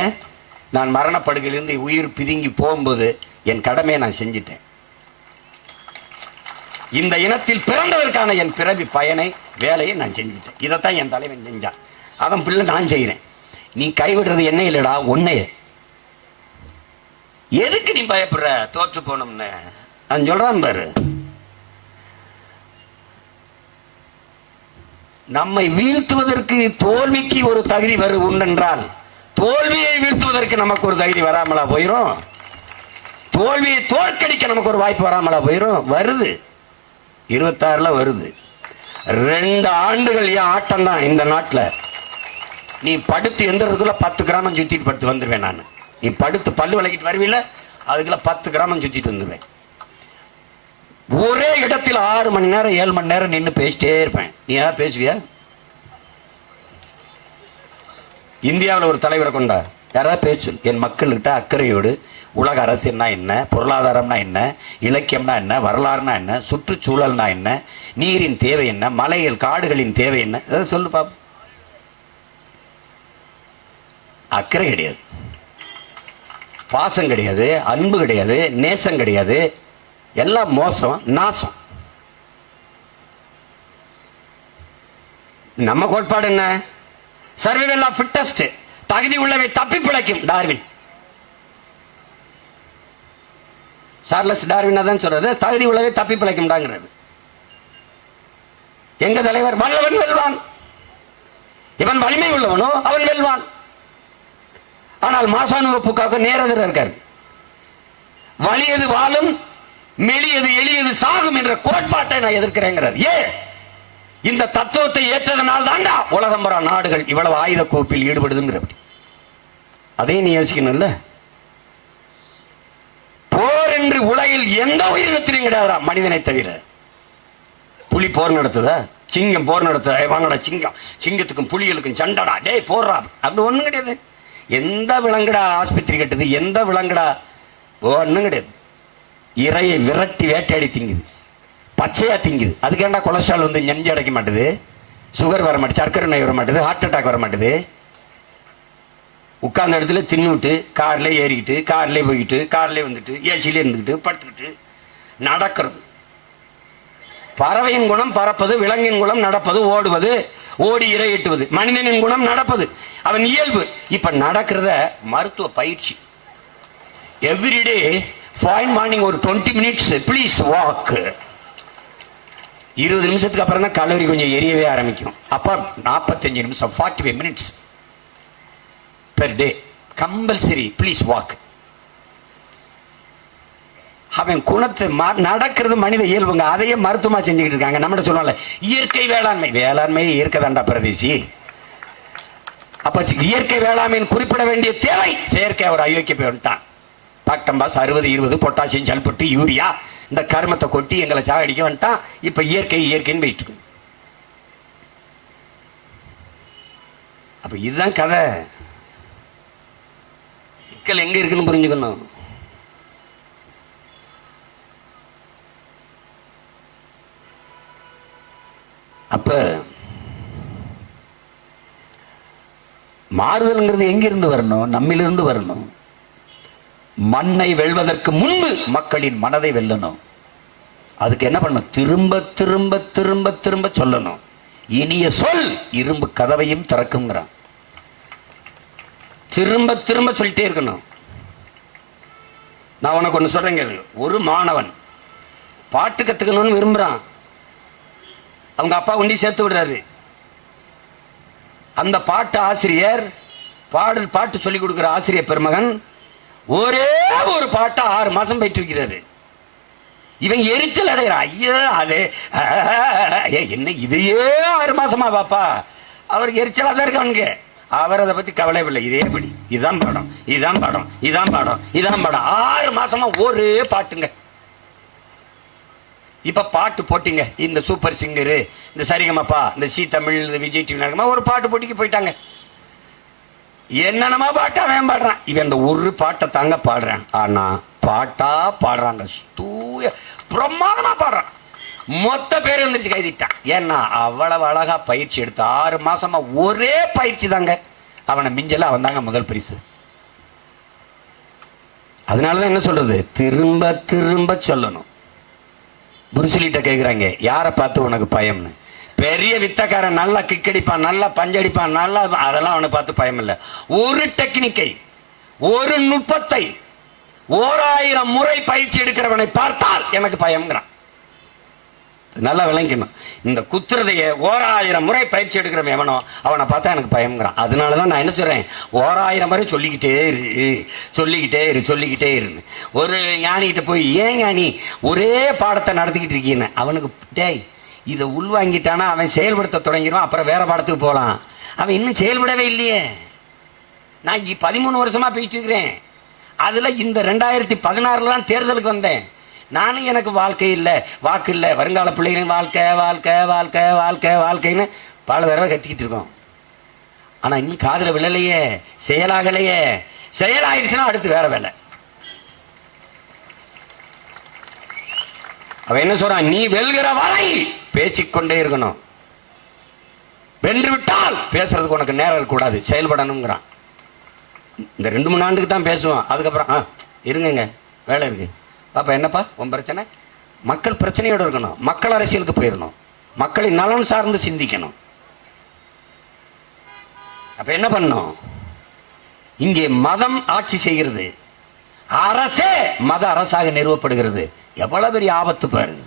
ஏன்? நான் மரணப்படுகையிலிருந்து உயிர் பிதுங்கி போகும்போது என் கடமையை நான் செஞ்சிட்டேன். இந்த இனத்தில் பிறந்ததற்கான என் பிறவி பயனை, வேலையை நான் செஞ்சுட்டேன். இதைத்தான் என் தலைவன் செஞ்சான். அவன் பிள்ளை நான் செய்கிறேன். நீ கைவிடுறது என்ன இல்லடா, உன்னையே. எதுக்கு நீ பயப்படுற தோற்று போனோம்னு? நான் சொல்றான் பாரு, நம்மை வீழ்த்துவதற்கு தோல்விக்கு ஒரு தகுதி உண்டென்றால், தோல்வியை வீழ்த்துவதற்கு நமக்கு ஒரு தகுதி வராமலா போயிரும்? தோல்வியை தோற்கடிக்க நமக்கு ஒரு வாய்ப்பு வராமலா போயிரும்? வருது, 26ல வருது. 2 ஆண்டுகள் என் ஆட்டம் தான் இந்த நாட்டில். நீ படுத்து எந்திரத்துக்குள்ள 10 கிராமம் சுத்திட்டு படுத்து வந்துருவேன். நான் நீ படுத்து பல்லு விளக்கிட்டு வருவீல, அதுக்குள்ள 10 கிராமம் சுத்திட்டு வந்துருவேன். ஒரே இடத்தில் 6 மணி நேரம் 7 மணி நேரம் நின்று பேசிட்டே இருப்பேன். நீ ஏதாவது பேசுவியா? இந்தியாவில் ஒரு தலைவரை கொண்டா யாராவது பேசு. என் மக்கள்கிட்ட அக்கறையோடு உலக அரசியல்னா என்ன, பொருளாதாரம்னா என்ன, இலக்கியம்னா என்ன, வரலாறுனா என்ன, சுற்றுச்சூழல்னா என்ன, நீரின் தேவை என்ன, மலைகள் காடுகளின் தேவை என்ன, ஏதாவது சொல்லு பாப்போம். அக்கறை கிடையாது, பாசம் கிடையாது, அன்பு கிடையாது, நேசம் கிடையாது, எல்லாம் மோசம், நாசம். நம்ம கோட்பாடு என்ன? சர்வைவல் ஆஃப் ஃபிட்டஸ்ட், தகுதி உள்ளவை தப்பி பிழைக்கும். டார்வின், சார்லஸ் டார்வின் தான் சொல்றது, தகுதி உள்ளவை தப்பி பிழைக்கும்டாங்கிறது. எங்க தலைவர் வல்லவன் வெல்வான், இவன் வலிமை உள்ளவனோ அவன் வெல்வான். ஆனால் மாசானுவப்புக்காக நேரெதிர இருக்காரு. வலியது வாழும், மெலியது எளியது சாகும் என்ற கோட்பாட்டை நான் எதிர்க்கிறேங்கிறார். ஏன்? இந்த தத்துவத்தை ஏற்றதனால் தாண்டா உலகம் வர நாடுகள் இவ்வளவு ஆயுத கோப்பில் ஈடுபடுதுங்கிறபடி. அதையும் நீ யோசிக்கணும்ல. போர் என்று உலகில் எந்த உயிரினத்திலும் கிடையாதா மனிதனை தவிர. புலி போர் நடத்துதா? சிங்கம் போர் நடத்துதா? வாங்கடா சிங்கம், சிங்கத்துக்கும் புலிகளுக்கும் சண்டடா, டே போடுறா, அப்படி ஒண்ணும் கிடையாது. எந்த விலங்குடா ஆஸ்பத்திரி கட்டுது? எந்த விலங்குடா? ஒண்ணும் கிடையாது. இறையை விரட்டி வேட்டையாடி திங்குது, பச்சையா திங்குது. அதுக்கு ஏண்டா கொலஸ்ட்ரால் வந்து நெஞ்சு அடைக்க மாட்டுது, சுகர் வர மாட்டேது, சர்க்கரை நோய் வர மாட்டேது, ஹார்ட் அட்டாக் வர மாட்டேது. உட்கார்ந்த இடத்துல தின்னுட்டு, கார்ல ஏறிக்கிட்டு, கார்ல போய்கிட்டு, கார்ல வந்துட்டு, ஏசில இருந்துக்கிட்டு, படுத்துக்கிட்டு நடக்கிறது. பறவையின் குணம் பறப்பது, விலங்கின் குணம் நடப்பது, ஓடுவது, ஓடி இரையிட்டுவது. மனிதனின் குணம் நடப்பது, அவன் இயல்பு. இப்ப நடக்கிறத மருத்துவ பயிற்சி. எவ்ரிடே ஃபைன் மார்னிங் ஒரு 20 minutes ப்ளீஸ் வாக். 20 நிமிஷத்துக்கு அப்புறம் தான் கலோரி கொஞ்சம் எரியவே ஆரம்பிக்கும். அப்ப 45 நிமிஷம் 45 minutes per day compulsory please walk. அவன் குணத்தை நடக்கிறது மனித இயல்புங்க. அதையே மருத்துவமா செஞ்சுக்கிட்டு இருக்காங்க. நம்மகிட்ட சொல்லுவாங்க இயற்கை வேளாண்மை. வேளாண்மை இயற்கை தாண்டா பிரதேசி. அப்ப இயற்கை வேளாண்மையின் குறிப்பிட வேண்டிய தேவை செயற்கை அவர் அயோக்கிய போயிட்டான். பாக்டம்பாஸ் 60 20 பொட்டாசியம் சல்பட்டு யூரியா இந்த கருமத்தை கொட்டி எங்களை சாகடிக்க வந்துட்டான். இப்ப இயற்கை இயற்கைன்னு போயிட்டு இருக்கு. அப்ப இதுதான் கதை. சிக்கல் எங்க இருக்குன்னு புரிஞ்சுக்கணும். அப்ப மாறுதல்ங்கிறது எங்கிருந்து வரணும்? நம்மிலிருந்து வரணும். மண்ணை வெல்வதற்கு முன்பு மக்களின் மனதை வெல்லணும். அதுக்கு என்ன பண்ணணும்? திரும்ப திரும்ப திரும்ப திரும்ப சொல்லணும். இனிய சொல் இரும்பு கதவையும் திறக்குங்கிறான். திரும்ப திரும்ப சொல்லிட்டே இருக்கணும். நான் உனக்கு ஒண்ணு சொல்றேங்க. ஒரு மாணவன் பாட்டு கத்துக்கணும்னு விரும்புறான். அவங்க அப்பா உண்டி சேர்த்து விடுறாரு. அந்த பாட்டு ஆசிரியர் பாட்டு சொல்லிக் கொடுக்கிற ஆசிரியர் பெருமகன் ஒரே ஒரு பாட்டை 6 மாசம் போயிட்டு இருக்கிறாரு. இவன் எரிச்சல் அடைகிறான். ஐயோ அதே என்ன இதையே 6 மாசமா பாப்பா. அவருக்கு எரிச்சலா தான் இருக்கு. அவர் அதை பத்தி கவலை இல்லை. இதே படி இதான் பாடம் இதான் பாடம் இதான் பாடம் இதான் பாடம் 6 மாசமா ஒரே பாட்டுங்க. இப்ப பாட்டு போட்டிங்க. இந்த சூப்பர் சிங்கரு, இந்த சரிகமாப்பா, இந்த சி தமிழ், இந்த விஜய் டிவி நடக்குமா ஒரு பாட்டு போட்டிக்கு போயிட்டாங்க. என்னென்னமா பாட்டு அவன் பாடுறான். இவன் இந்த ஒரு பாட்டை தாங்க பாடுறான். ஆனா பாட்டா பாடுறாங்க. பிரமாதமா பாடுறான். மொத்த பேர் வந்துருச்சு கைதிட்டான். ஏன்னா அவ்வளவு அழகா பயிற்சி எடுத்து 6 மாசமா ஒரே பயிற்சி தாங்க. அவனை மிஞ்சல அவன் தாங்க முதல் பரிசு. அதனாலதான் என்ன சொல்றது? திரும்ப திரும்ப சொல்லணும். புருசிலிட்ட கேக்குறாங்க யார பார்த்து உனக்கு பயம்னு. பெரிய வித்தக்காரன் நல்லா கிக்கடிப்பான், நல்லா பஞ்சடிப்பான், நல்லா அதெல்லாம் அவனை பார்த்து பயம் இல்லை. ஒரு டெக்னிக்கை ஒரு நுட்பத்தை 1000 முறை பயிற்சி எடுக்கிறவனை பார்த்தால் எனக்கு பயம்ங்கிறான். நல்லா விளங்கணும். இந்த குத்துறதைய 1000 முறை பயிற்சி எடுக்கிறவன் எவனோ அவனை பார்த்தா எனக்கு பயம்ங்கிறான். அதனாலதான் நான் என்ன சொல்றேன், 1000 முறை சொல்லிக்கிட்டே இரு சொல்லிக்கிட்டே இரு சொல்லிக்கிட்டே இரு. ஒரு ஞானிகிட்ட போய் ஏன் ஞானி ஒரே பாடத்தை நடத்திக்கிட்டு இருக்கீன்னு, அவனுக்கு டேய் இதை உள்வாங்கிட்டானா அவன் செயல்படுத்த தொடங்கிடுவான். அப்புறம் வேற பாடத்துக்கு போகலாம். அவன் இன்னும் செயல்படவே இல்லையே. நான் 13 வருஷமா போயிட்டு இருக்கிறேன். அதுல இந்த 2016 தான் தேர்தலுக்கு வந்தேன். நானும் எனக்கு வாழ்க்கை இல்லை வாக்கு இல்லை, வருங்கால பிள்ளைகளின் வாழ்க்கை வாழ்க்கை வாழ்க்கை வாழ்க்கை வாழ்க்கைன்னு பல தடவை கத்திக்கிட்டு இருக்கோம். ஆனா இன்னும் காதுல விழலையே, செயலாகலையே. செயலாயிருச்சுன்னா அடுத்து வேற வேலை. அவன் என்ன சொல்றான்? நீ வெல்கிற வரை பேசிக்கொண்டே இருக்கணும். வென்று விட்டால் பேசுறதுக்கு உனக்கு நேரம் இருக்கக்கூடாது, செயல்படணுங்கிறான். இந்த 2-3 ஆண்டுக்கு தான் பேசுவான். அதுக்கப்புறம் இருங்க வேலை இருக்கு. பாப்பா என்னப்பா உன் பிரச்சனை? மக்கள் பிரச்சனையோடு இருக்கணும். மக்கள் அரசியலுக்கு போயிடணும். மக்களின் நலன் சார்ந்து சிந்திக்கணும். அப்ப என்ன பண்ணும்? இங்கே மதம் ஆட்சி செய்கிறது, அரசே மத அரசாக நிறுவப்படுகிறது. எவ்வளவு பெரிய ஆபத்து பாரு.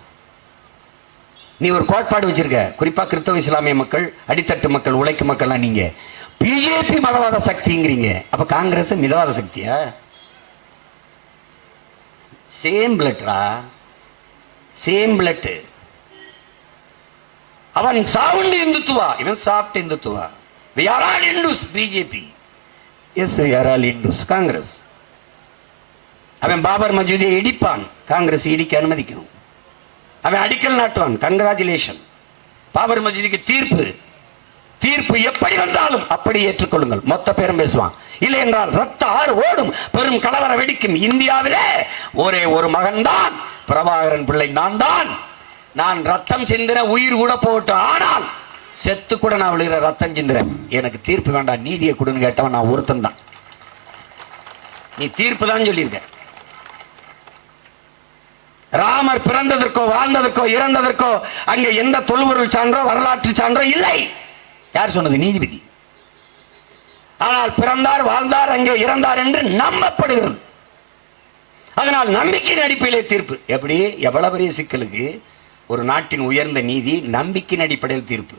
நீ ஒரு கோட்பாடு வச்சிருக்க, குறிப்பா கிறிஸ்தவ இஸ்லாமிய மக்கள், அடித்தட்டு மக்கள், உழைக்கும் மக்கள், நீங்க பிஜேபி மதவாத சக்திங்கிறீங்க. அப்ப காங்கிரஸ் மிதவாத சக்தியா? சேம் பிளட்ரா, சேம் பிளட். அவன் சவுண்ட் இந்துத்துவா, இவன் soft Hindutva. We are all Hindus, BJP. Yes, we are all Hindus, Congress. அவன் பாபர் மசூதியை இடிப்பான், காங்கிரஸ் இடிக்க அனுமதிக்கும். அவன் அடிக்கல் நாட்டுவான், கங்கராச்சுலேஷன். பாபர் மசூதிக்கு தீர்ப்பு எப்படி வந்தாலும் அப்படி ஏற்றுக்கொள்ளுங்கள், மொத்த பேரும் பேசுவான். இல்லை என்றால் ரத்த ஆறு ஓடும், பெரும் கலவர வெடிக்கும். இந்தியாவிலே ஒரே ஒரு மகன் தான் பிரபாகரன் பிள்ளை. நான் ரத்தம் சிந்திர உயிர் கூட போட்டோம். ஆனால் செத்து கூட நான் விழுகிற ரத்தம் சிந்திரேன். எனக்கு தீர்ப்பு வேண்டாம், நீதியை கொடுன்னு கேட்டவன் நான் ஒருத்தன் தான். நீ தீர்ப்பு தான் சொல்லியிருக்க. ராமர் பிறந்ததற்கோ வாழ்ந்ததற்கோ இறந்ததற்கோ அங்கே எந்த தொல்பொருள் சான்றோ வரலாற்று சான்றோ இல்லை. யார் சொன்னது? நீதிபதி. ஆனால் பிறந்தார், வாழ்ந்தார், அங்கே இறந்தார் என்று நம்பப்படுகிறது. அதனால் நம்பிக்கையின் அடிப்படையிலே தீர்ப்பு. எப்படி? எவ்வளவு பெரிய சிக்கலுக்கு ஒரு நாட்டின் உயர்ந்த நீதி நம்பிக்கையின் அடிப்படையில் தீர்ப்பு.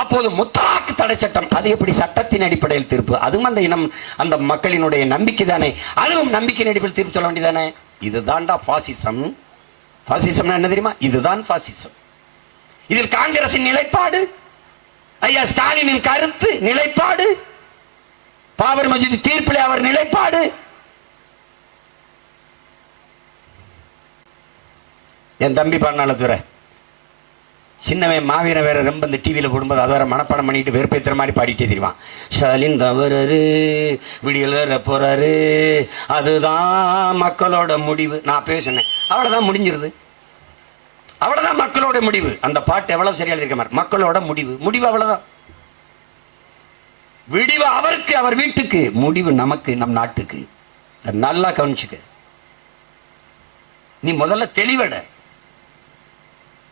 அப்போது முத்தலாக்கு தடை சட்டம், அது எப்படி சட்டத்தின் அடிப்படையில் தீர்ப்பு? அதுவும் அந்த இனம், அந்த மக்களினுடைய நம்பிக்கை தானே, அதுவும் நம்பிக்கையின் அடிப்படையில் தீர்ப்பு சொல்ல வேண்டியதானே. இதுதான்டா பாசிசம். பாசிசம் என்ன தெரியுமா? இதுதான் பாசிசம். இதில் காங்கிரசின் நிலைப்பாடு, ஐயா ஸ்டாலினின் கருத்து நிலைப்பாடு, பாபர் மஸ்ஜித் தீர்ப்பிலே அவர் நிலைப்பாடு. என் தம்பி பண்ணாலத்துறை சின்னவன் மாவீரன் வேற ரொம்ப இந்த டிவியில போடும்போது அதை வேற மனப்பாடம் பண்ணிட்டு வெறுப்பேத்துற மாதிரி பாடிட்டே தெரியுவான். ஸ்டாலின் தவறாரு, விடியல போறாரு, அதுதான் மக்களோட முடிவு. நான் அப்பவே சொன்னேன், அவ்வளவுதான் முடிஞ்சிருது, அவ்வளவுதான் மக்களோட முடிவு. அந்த பாட்டு எவ்வளவு சரியா இருக்க மாதிரி, மக்களோட முடிவு, முடிவு அவ்வளவுதான். விடிவு அவருக்கு, அவர் வீட்டுக்கு, முடிவு நமக்கு, நம் நாட்டுக்கு. நல்லா கவனிச்சுக்க. நீ முதல்ல தெளிவட,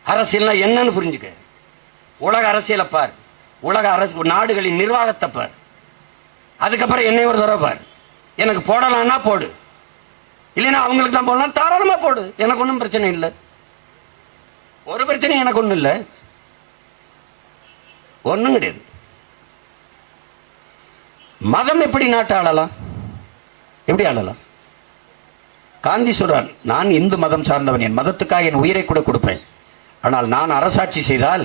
அரசியல் என்னன்னு புரிஞ்சுக்க. உலக அரசியலை பார், உலக அரசு நாடுகளின் நிர்வாகத்தை பார், அதுக்கப்புறம் என்னை ஒரு தடவை பார். எனக்கு போடலாம்னா போடு, இல்லைன்னா அவங்களுக்கு தான் போடலாம், தாராளமா போடு, எனக்கு ஒன்றும் பிரச்சனை இல்லை. ஒரு பிரச்சனை எனக்கு ஒன்றும் இல்லை, ஒன்றும் கிடையாது. மதம் எப்படி நாட்டை ஆளலாம்? எப்படி ஆளலாம்? காந்தி சொல்றான், நான் இந்து மதம் சார்ந்தவன், என் மதத்துக்காக என் உயிரை கூட கொடுப்பேன். ஆனால் நான் அரசாட்சி செய்தால்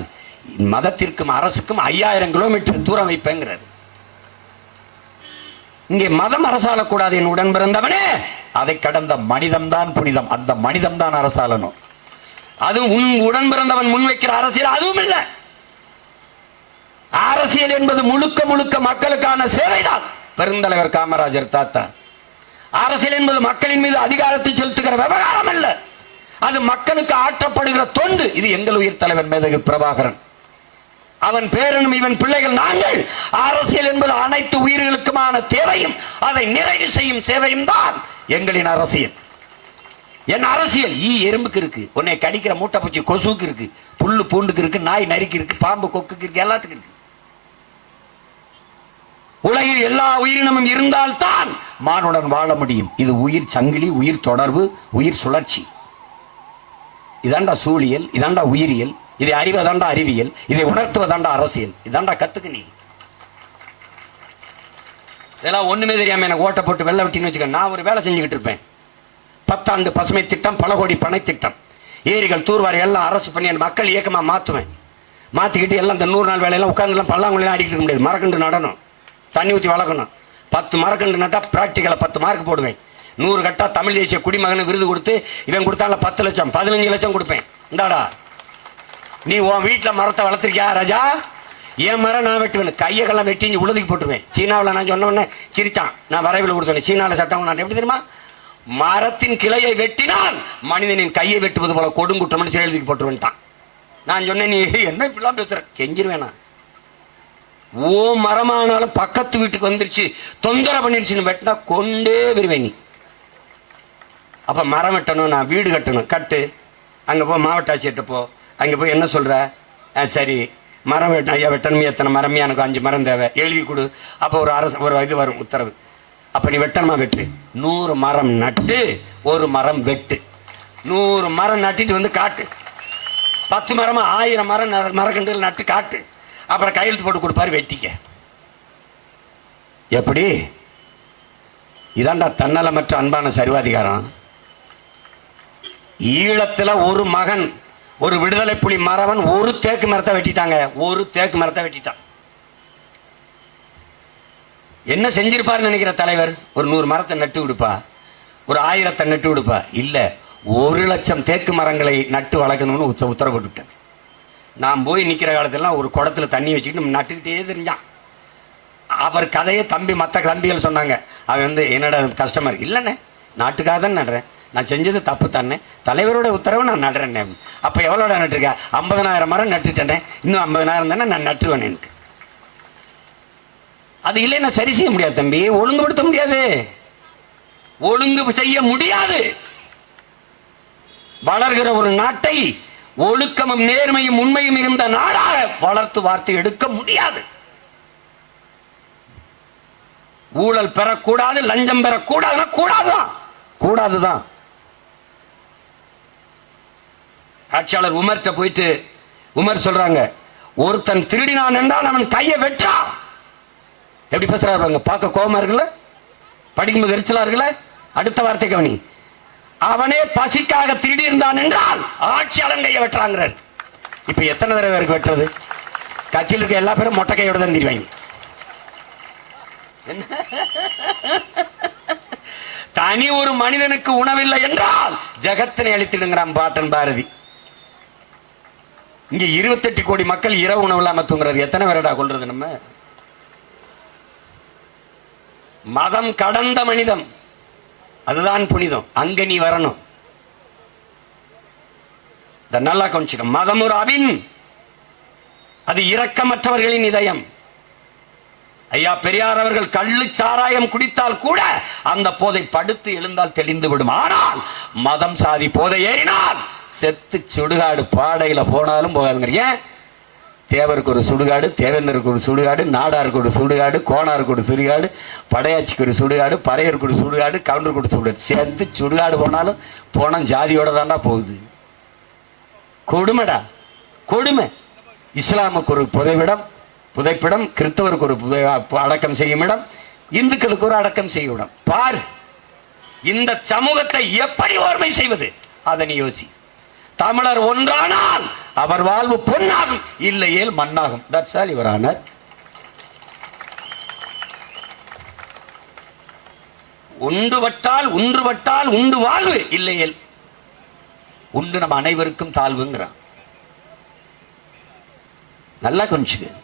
மதத்திற்கும் அரசுக்கும் 5000 கிலோமீட்டர் தூரம் வைப்பேங்கிறார். இங்கே மதம் அரசாளக்கூடாது என் உடன் பிறந்தவனே, அதை கடந்த மனிதம்தான் புனிதம், அந்த மனிதம் தான் அரசாளணும். அதுவும் உன் உடன் பிறந்தவன் முன்வைக்கிற அரசியல் அதுவும் இல்லை. அரசியல் என்பது முழுக்க முழுக்க மக்களுக்கான சேவைதான். பெருந்தலைவர் காமராஜர் தாத்தா, அரசியல் என்பது மக்களின் மீது அதிகாரத்தை செலுத்துகிற விவகாரம் அல்ல, அது மக்களுக்கு ஆற்றப்படுகிற தொண்டு. இது எங்கள் உயிர் தலைவர் மேதகு பிரபாகரன், அவன் பேரனும் இவன் பிள்ளைகள் நாங்கள். அரசியல் என்பது அனைத்து உயிர்களுக்குமான தேவையும் அதை நிறைவு செய்யும் சேவையும் தான் எங்களின் அரசியல். என் அரசியல் எறும்புக்கு இருக்கு, உன்னை கடிக்கிற மூட்டை பூச்சி கொசுக்கு இருக்கு, புல்லு பூண்டுக்கு இருக்கு, நாய் நரிக்கு இருக்கு, பாம்பு கொக்குக்கு இருக்கு, எல்லாத்துக்கும் இருக்கு. உலகில் எல்லா உயிரினமும் இருந்தால்தான் மானுடன் வாழ முடியும். இது உயிர் சங்கிலி, உயிர் தொடர்பு, உயிர் சுழற்சி. இதாண்டா சூழியல், இதாண்டா உயிரியல், இதை அறிவதாண்டா அறிவியல், இதை உணர்த்துவதாண்டா அரசியல். இதாண்டா கத்துக்கு நீ. இதெல்லாம் ஒண்ணுமே தெரியாம எனக்கு ஓட்ட போட்டு வெள்ள விட்டின்னு வச்சுக்க, நான் ஒரு வேலை செஞ்சுக்கிட்டு இருப்பேன். 10 ஆண்டு பசுமை திட்டம், பல கோடி பண திட்டம், ஏரிகள் தூர்வாரி எல்லாம் அரசு பண்ணி மக்கள் இயக்கமா மாத்துவேன். மாத்திக்கிட்டு எல்லாம் இந்த 100 நாள் வேலையெல்லாம் உட்கார்ந்து பல்லாங்குழலாம் ஆடிக்கிட்டு இருக்க முடியாது. மரக்கன்று நடணும், தண்ணி ஊற்றி வளர்க்கணும். 10 மரக்கன்று நட்டா பிராக்டிக்கலா 10 மார்க் போடுவேன். 100 கட்டா தமிழ் தேசிய குடிமகன் விருது கொடுத்து, இவன் கொடுத்தால 10 லட்சம் 15 லட்சம் கொடுப்பேன். இந்தாடா, நீ உன் வீட்டுல மரத்தை வளர்த்திருக்கியா ராஜா? என் மரம் நான் வெட்டுவேன், கையெல்லாம் வெட்டி உழுதுக்கு போட்டுருவேன். சீனாவில் நான் சொன்ன உடனே சிரிச்சான். நான் வரைவில் கொடுத்தேன், சீனாவில் சட்டம் நான் எப்படி தெரியுமா? மரத்தின் கிளையை வெட்டினால் மனிதனின் கையை வெட்டுவது போல கொடுங்குற்றம் எழுதிக்கு போட்டுருவேன். நான் சொன்னேன், நீ என்ன இப்படிலாம் பேசுற? செஞ்சிருவேனா? ஓ மரமானாலும் பக்கத்து வீட்டுக்கு வந்துருச்சு தொந்தரவு பண்ணிருச்சுன்னு வெட்டினா கொண்டே வருவேன் நீ. அப்ப மரம் வெட்டணும், நான் வீடு கட்டணும், கட்டு, அங்க போ மாவட்ட ஆட்சியர்கிட்ட போ, அங்க போய் என்ன சொல்ற? சரி மரம் வெட்ட, ஐயா வெட்டணும், எத்தனை மரம்? எனக்கு 5 மரம் தேவை, எழுதி கொடு. அப்ப ஒரு அரசு ஒரு இது வரும் உத்தரவு, அப்ப நீ வெட்டணுமா? வெட்டு. 100 மரம் நட்டு 1 மரம் வெட்டு. 100 மரம் நட்டிட்டு வந்து காட்டு. 10 மரமா 1000 மரம் மரக்கண்டுகள் நட்டு காட்டு. அப்புறம் கையெழுத்து போட்டு கொடுப்பாரு, வெட்டிக்க. எப்படி? இதாண்டா தன்னலமற்ற அன்பான சர்வாதிகாரம். ஈழத்துல ஒரு மகன், ஒரு விடுதலை புலி மறவன் ஒரு தேக்கு மரத்தை வெட்டிட்டாங்க, ஒரு தேக்கு மரத்தை வெட்டிட்டான். என்ன செஞ்சிருப்பாரு நினைக்கிற தலைவர்? ஒரு 100 மரத்தை நட்டு விடுப்பா, ஒரு 1000 நட்டு விடுப்பா. இல்ல, 1 லட்சம் தேக்கு மரங்களை நட்டு வளர்க்கணும்னு உத்தரவு போட்டுவிட்டேன். நான் போய் நிக்கிற காலத்துல ஒரு குடத்துல தண்ணி வச்சுக்கிட்டு நட்டுக்கிட்டே தெரிஞ்சான். அவர் கதையை தம்பி மற்ற தம்பிகள் சொன்னாங்க. அவன் வந்து என்னோட கஸ்டமர் இல்லைண்ணே, நாட்டுக்காக தான் நடுறேன், நான் செஞ்சது தப்பு தானே, தலைவரோட உத்தரவு நான் நடுறேன். அப்ப எவ்வளோட நட்டுருக்க? 50,000 மரம் நட்டுட்டேனே, இன்னும் 50,000 தானே நான் நட்டுருவேன். எனக்கு அது இல்லைன்னா சரி செய்ய முடியாது தம்பி, ஒழுங்குபடுத்த முடியாது, ஒழுங்கு செய்ய முடியாது. வளர்கிற ஒரு நாட்டை ஒழுக்கமும் நேர்மையும் உண்மையும் இருந்த நாடாக வளர்த்து வார்த்தை எடுக்க முடியாது. ஊழல் பெறக்கூடாது, லஞ்சம் பெறக்கூடாது, கூடாதுதான். ஆட்சியாளர் உமர்கிட்ட போயிட்டு உமர் சொல்றாங்க, ஒருத்தன் திருடினான் என்றால் அவன் கையை வெற்றா. எப்படி பேசுறாரு பார்க்க கோபமா இருக்குல்ல, படிக்கும்போது எரிச்சலா இருக்குல்ல. அடுத்த வார்த்தை கவனி, அவனே பசிக்காக திருடி இருந்தான் என்றால் ஆட்சியாளன் கையை வெட்டுறாங்கிறார். இப்ப எத்தனை தடவை இருக்கு வெட்டுறது? கட்சியில் இருக்க எல்லா பேரும் மொட்டை கையோட தான் தெரிவாங்க. தனி ஒரு மனிதனுக்கு உணவில்லை என்றால் ஜகத்தினை அழித்திடுங்கிறான் பாட்டன் பாரதி. இங்க 28 கோடி மக்கள் இரவு உணவு இல்லாம தூங்குறது. எத்தனை பேரடா கொள்றது? நம்ம மதம் கடந்த மனிதம், அதுதான் புனிதம். அங்க நீ வரணும். நல்லா கொஞ்சம் மதம் ஒரு அபின், அது இரக்கமற்றவர்களின் இதயம். ஐயா பெரியார் அவர்கள் கள்ளு சாராயம் குடித்தால் கூட அந்த போதை படுத்து எழுந்தால் தெளிந்து விடும். ஆனால் மதம் சாதி போதை ஏறினால் செத்து சுடுகாடு பாடையில போனாலும் போகாதுங்க. ஏன்? தேவருக்கு ஒரு சுடுகாடு, தேவேந்தருக்கு ஒரு சுடுகாடு, நாடாருக்கு ஒரு சுடுகாடு, கோணாருக்கு ஒரு சுடுகாடு, படையாச்சிக்கு ஒரு சுடுகாடு, பறையருக்கு ஒரு சுடுகாடு, கவுண்டருக்கு ஒரு சுடுகாடு. சேர்த்து சுடுகாடு போனாலும் போன ஜாதியோட தாண்டா போகுது. கொடுமைடா, கொடுமை. இஸ்லாமுக்கு ஒரு புதைப்பிடம், கிறிஸ்தவருக்கு ஒரு அடக்கம் செய்யும் இடம், இந்துக்களுக்கு ஒரு அடக்கம் செய்யும் இடம். பார், இந்த சமூகத்தை எப்படி ஓர்மை செய்வது? அதனை யோசி. தமிழர் ஒன்றானால் அவர் வாழ்வு பொன்னாகும், இல்லையேல் மண்ணாகும். That's all your honour. ஒன்றுபட்டால் உண்டு வாழ்வு, இல்லையேல் உண்டு நம் அனைவருக்கும் தாழ்வுங்கிறான். நல்லா கொஞ்சம்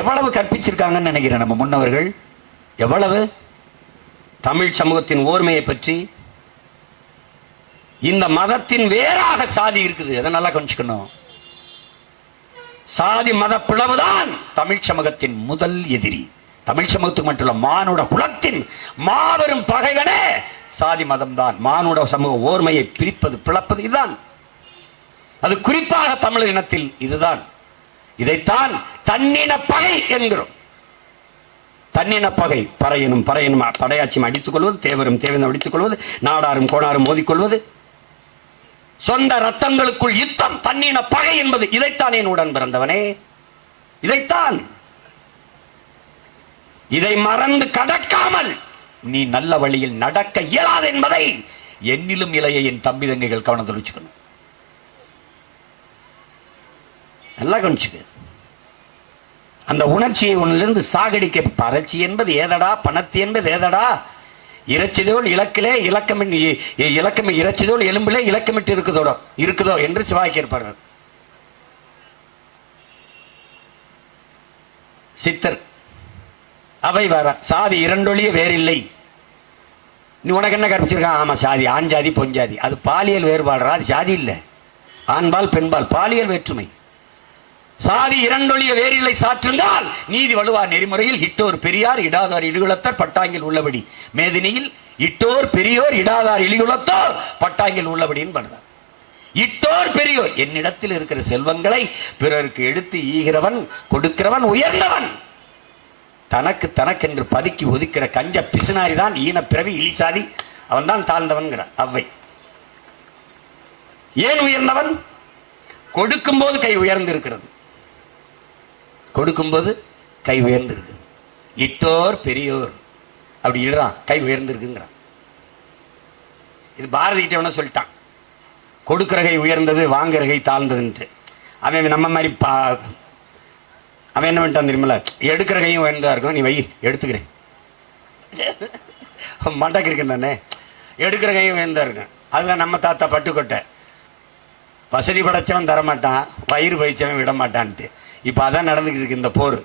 எவ்வளவு கற்பிச்சிருக்காங்கன்னு நினைக்கிறேன் நம்ம முன்னவர்கள். எவ்வளவு தமிழ் சமூகத்தின் ஓர்மையை பற்றி. இந்த மதத்தின் வேறாக சாதி இருக்குது. அதை நல்லா கொஞ்சிக்கணும். சாதி மத பிளவுதான் தமிழ் சமூகத்தின் முதல் எதிரி. தமிழ் சமூகத்துக்கு மட்டுமல்ல, மானுட குலத்தின் மாபெரும் பகைவனே சாதி மதம் தான். மானுட சமூக ஓர்மையை பிரிப்பது, பிளப்பது இதுதான். அது குறிப்பாக தமிழர் இனத்தில் இதுதான். இதைத்தான் தன்னின பகை என்கிறோம். தன்னின பகை, பறையனும் படையாட்சியும் அடித்துக் கொள்வது, தேவரும் தேவனும் அடித்துக் கொள்வது, நாடாரும் கோணாரும் மோதிக்கொள்வது, சொந்த ரத்தங்களுக்குள் யுத்தம், தன்னின பகை என்பது. இதைத்தான் என் உடன் பிறந்தவனே, இதைத்தான். இதை மறந்து கடக்காமல் நீ நல்ல வழியில் நடக்க இயலாது என்பதை என்னிலும் இளைய என் தம்பி தங்கைகள் கவனத்தில் வச்சுக்கணும். நல்லா கவனிச்சுக்க. அந்த உணர்ச்சியை உன்னிலிருந்து சாகடிக்க. பறட்சி என்பது ஏதடா, பணத்து என்பது ஏதடா, இறைச்சிதோல் இலக்கிலே இலக்கம் இறைச்சிதோல் எலும்பிலே இலக்கமிட்டு இருக்குதோ என்று சிவாக்கியிருப்பார்கள் சித்தர். அவை வர சாதி இரண்டொழிய வேறில்லை. நீ உனக்கு என்ன கற்பிச்சிருக்கான்? ஆமா, சாதி ஆண்ஜாதி பொஞ்சாதி. அது பாலியல் வேறுபாடுறா, அது சாதி இல்ல. ஆண்பால் பெண்பால் பாலியல் வேற்றுமை. சாதி இரண்டொழிய வேறில்லை சாற்றுந்தால் நீதி வலுவா நெறிமுறையில் இட்டோர் பெரியார் இடாதார் இழிகுலத்தர் பட்டாங்கில் உள்ளபடி மேதினியில் இட்டோர் பெரியோர் இடாதார் இழிகுலத்தோர் பட்டாங்கில் உள்ளபடின்னு பண்றார். இட்டோர் பெரியோர், என்னிடத்தில் இருக்கிற செல்வங்களை பிறருக்கு எடுத்து ஈகிறவன் கொடுக்கிறவன் உயர்ந்தவன். தனக்கென்று பதுக்கி ஒதுக்கிற கஞ்ச பிசுனாரி தான் ஈன பிறவி இழிசாதி, அவன் தான் தாழ்ந்தவன். அவ்வை ஏன் உயர்ந்தவன்? கொடுக்கும் போது கை உயர்ந்து இருக்கிறது. கொடுக்கும்போது கை உயர்ந்து இருக்கு. இட்டோர் பெரியோர் அப்படி இடுறான், கை உயர்ந்து இருக்குங்கிறான். இது பாரதி கிட்ட சொல்லிட்டான், கொடுக்கிற கை உயர்ந்தது, வாங்குற கை தாழ்ந்ததுன்ட்டு. அவன் நம்ம மாதிரி அவன் என்ன பண்ணிட்டான் தெரியுமில்ல, எடுக்கிற கையும் உயர்ந்தா இருக்கும், நீ வை எடுத்துக்கிறேன் மண்டக்கு இருக்கு தானே, எடுக்கிற கையும் உயர்ந்தா இருக்கும். அதுதான் நம்ம தாத்தா பட்டுக்கொட்டை, வசதி படைச்சவன் தரமாட்டான், வயிறு பயிச்சவன் விட மாட்டான்ட்டு. இப்ப அதான் நடந்துகிட்டு இருக்கு இந்த போர்.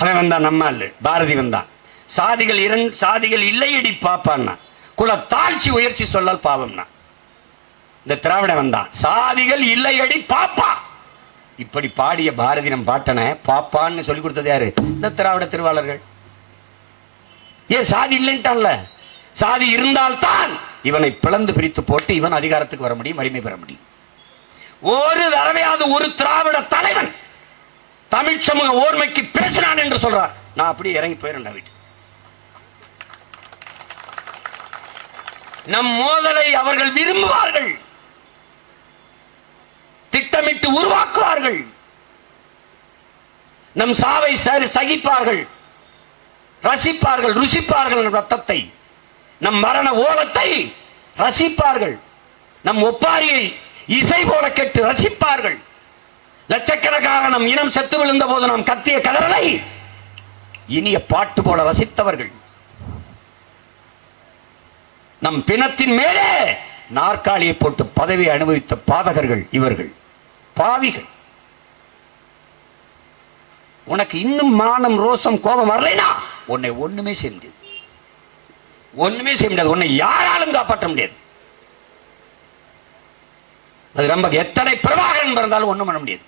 அவன் வந்தான், நம்ம அல்ல பாரதி வந்தான். சாதிகள் இல்லையடி பாப்பான்னா, குல தாழ்ச்சி உயர்ச்சி சொல்லால் பாவம்னா. இந்த திராவிட வந்தான், சாதிகள் இல்லையடி பாப்பா. இப்படி பாடிய பாரதி நம் பாட்டன பாப்பான்னு சொல்லி கொடுத்தது யாரு? இந்த திராவிட திருவாளர்கள். ஏன் சாதி இல்லைன்ட்டான்ல, சாதி இருந்தால்தான் இவனை பிளந்து பிரித்து போட்டு இவன் அதிகாரத்துக்கு வர முடியும், வலிமை பெற முடியும். ஒரு தடவையாவது ஒரு திராவிட தலைவன் தமிழ் சமூக ஓர்மைக்கு பேசினான் என்று சொல்றார், நான் அப்படியே இறங்கி போயிரண்டா வீட்டு. நம் மோதலை அவர்கள் விரும்புவார்கள். திட்டம் திட்டமிட்டு உருவாக்குவார்கள். நம் சாவை சகிப்பார்கள், ரசிப்பார்கள், ருசிப்பார்கள். நம் ரத்தத்தை, நம் மரண ஓலத்தை ரசிப்பார்கள். நம் ஒப்பாரியை இசை போல கேட்டு ரசிப்பார்கள். லட்சக்கணக்காக நம் இனம் செத்து விழுந்த போது நாம் கத்திய கதறலை இனிய பாட்டு போல ரசித்தவர்கள். நம் பிணத்தின் மேலே நாற்காலியை போட்டு பதவியை அனுபவித்த பாதகர்கள் இவர்கள், பாவிகள். உனக்கு இன்னும் மானம், ரோசம், கோபம் வரலைனா உன்னை ஒண்ணுமே செய்ய முடியாது. ஒண்ணுமே செய்ய முடியாது. உன்னை யாராலும் காப்பாற்ற முடியாது. அது நம்ம எத்தனை பிரபாகரன் பிறந்தாலும் ஒண்ணும் பண்ண முடியாது.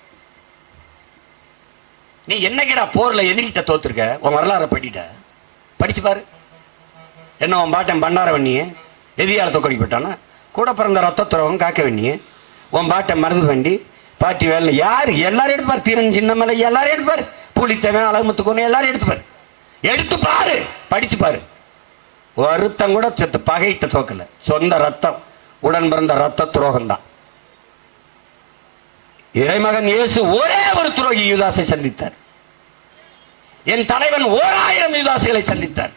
நீ என்னைக்கிடா போர்ல எதிரிட்ட தோத்துருக்க? உன் வரலாறு படிட்ட படிச்சு பாரு. என்ன உன் பாட்டன் பண்டார வண்ணிய எதிரியால தோக்கடிப்பட்டானா? கூட பிறந்த ரத்த துறவம் காக்க வேண்டிய உன் பாட்டன் மருது வண்டி பாட்டி வேலை யாரு? எல்லாரும் எடுப்பார். தீரன் சின்னமலை எல்லாரும் எடுப்பார். புலித்தவன், அழகுமுத்துக்கோன்னு எல்லாரும் எடுத்துப்பாரு. எடுத்து பாரு, படிச்சு பாரு. வருத்தம் கூட செத்து பகைட்ட தோக்கல. சொந்த ரத்தம், உடன் பிறந்த ரத்த துரோகம் தான். இறைமகன் இயேசு ஒரே ஒரு துரோகி யூதாசை சந்தித்தார். என் தலைவன் 1000 யூதாசுகளை சந்தித்தார்.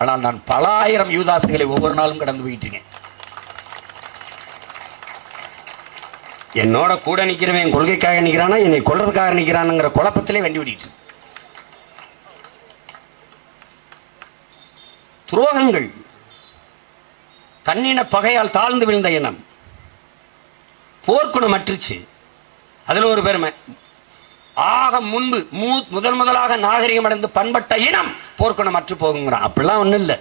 ஆனால் நான் பல ஆயிரம் யூதாசுகளை ஒவ்வொரு நாளும் கடந்து போயிட்டேன். என்னோட கூட நிக்கிறவன் கொள்கைக்காக நிக்கிறானா, என்னை கொள்றதுக்காக நிக்கிறானுங்கிற குழப்பத்திலே வண்டி ஓடிட்டு. துரோகங்கள், தன்னின பகையால் தாழ்ந்து விழுந்த இனம் போர்க்குணம் அற்றுச்சு. அதுல ஒரு பெருமை, ஆக முன்பு முதலாக நாகரிகம் அடைந்து பண்பட்ட இனம் போர்க்குணம் அற்று போகுங்கிறான். அப்படிலாம் ஒண்ணும் இல்லை.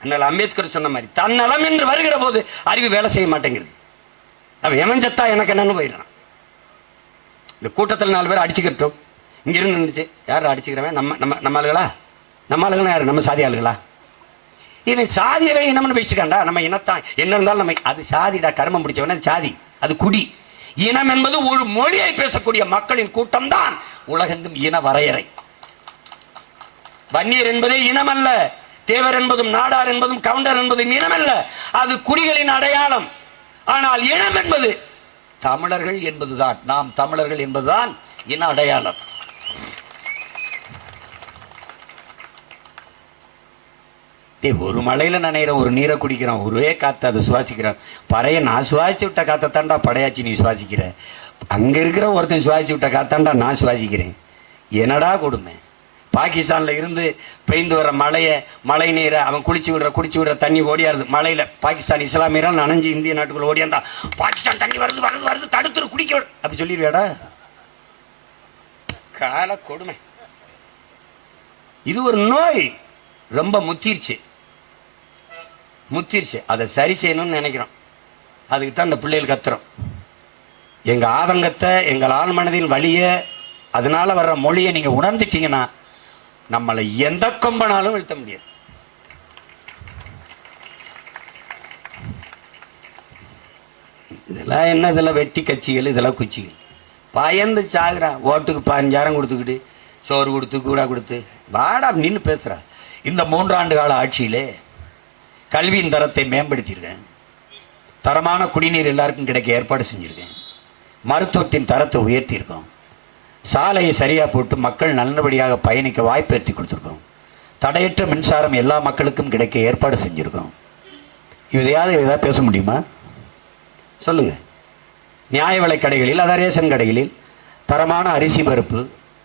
அண்ணல் அம்பேத்கர் சொன்ன மாதிரி தன்னலம் என்று வருகிற போது அறிவு வேலை செய்ய மாட்டேங்கிறது. அவன் எவன் சத்தா எனக்கு என்னன்னு போயிடறான். இந்த கூட்டத்தில் 4 பேர் அடிச்சுக்கிட்டோம். இங்க இருந்து இருந்துச்சு, யாரும் அடிச்சுக்கிறவன்? நம்ம ஆளுகளா? நம்ம ஆளுகளா யாரு? நம்ம சாதி ஆளுகளா? இவன் சாதியவே இனம்னு பேசிக்காண்டா. நம்ம இனத்தான் என்ன இருந்தாலும் நம்ம அது சாதிடா, கர்மம் பிடிச்சவன சாதி, அது குடி. இனம் என்பது ஒரு மொழியை பேசக்கூடிய மக்களின் கூட்டம் தான் உலகெங்கும் இன வரையறை. வன்னியர் என்பதே இனம் அல்ல. தேவர் என்பதும் நாடார் என்பதும் கவுண்டர் என்பதும் இனம் அல்ல. அது குடிகளின் அடையாளம். ஆனால் இனம் என்பது தமிழர்கள் என்பதுதான், நாம் தமிழர்கள் என்பதுதான் இன அடையாளம். ஒரு மலையில நனைகிற ஒரு நீரை குடிக்கிறான், ஒரே காத்து அதை சுவாசிக்கிறான். பறைய நான் சுவாசிச்சு விட்ட காத்த தாண்டா படையாச்சி நீ சுவாசிக்கிற. அங்க இருக்கிற ஒருத்தன் சுவாசிச்சு விட்ட காத்தாண்டா நான் சுவாசிக்கிறேன். என்னடா கொடுமை. பாகிஸ்தான்ல இருந்து பெய்ந்து வர மழை நீரை அவன் குடிச்சு விடுற தண்ணி ஓடியாருது. மலையில பாகிஸ்தான் இஸ்லாமியரால் நனைஞ்சு இந்திய நாட்டுக்குள்ள ஓடியாந்தா, பாகிஸ்தான் தண்ணி வருது தடுத்து குடிக்க அப்படி சொல்லிடுவேடா. கால கொடுமை. இது ஒரு நோய், ரொம்ப முத்திருச்சு. அதை சரி செய்யணும்னு நினைக்கிறோம். அதுக்கு தான் இந்த பிள்ளைகள் கத்துறோம். எங்க ஆதங்கத்தை, எங்கள் ஆள் மனதின் வழிய, அதனால வர்ற மொழியை நீங்க உணர்ந்துட்டீங்கன்னா நம்மளை எந்த கொம்பனாலும் வீழ்த்த முடியாது. இதெல்லாம் என்ன? இதெல்லாம் வெட்டி கட்சிகள், இதெல்லாம் குச்சிகள். பயந்து சாகுறான். ஓட்டுக்கு 15,000 கொடுத்துக்கிட்டு, சோறு கொடுத்து, கூட கொடுத்து, வாடா நின்று பேசுறா. இந்த 3 ஆண்டு கால ஆட்சியிலே கல்வியின் தரத்தை மேம்படுத்தியிருக்கேன். தரமான குடிநீர் எல்லாருக்கும் கிடைக்க ஏற்பாடு செஞ்சிருக்கேன். மருத்துவத்தின் தரத்தை உயர்த்தியிருக்கோம். சாலையை சரியா போட்டு மக்கள் நல்லபடியாக பயணிக்க வாய்ப்பு ஏற்படுத்தி கொடுத்திருக்கோம். தடையற்ற மின்சாரம் எல்லா மக்களுக்கும் கிடைக்க ஏற்பாடு செஞ்சிருக்கோம். ஏதாவது பேச முடியுமா? சொல்லுங்க. நியாய விலை கடைகளில், அதாவது ரேஷன் கடைகளில் தரமான அரிசி, பருப்பு,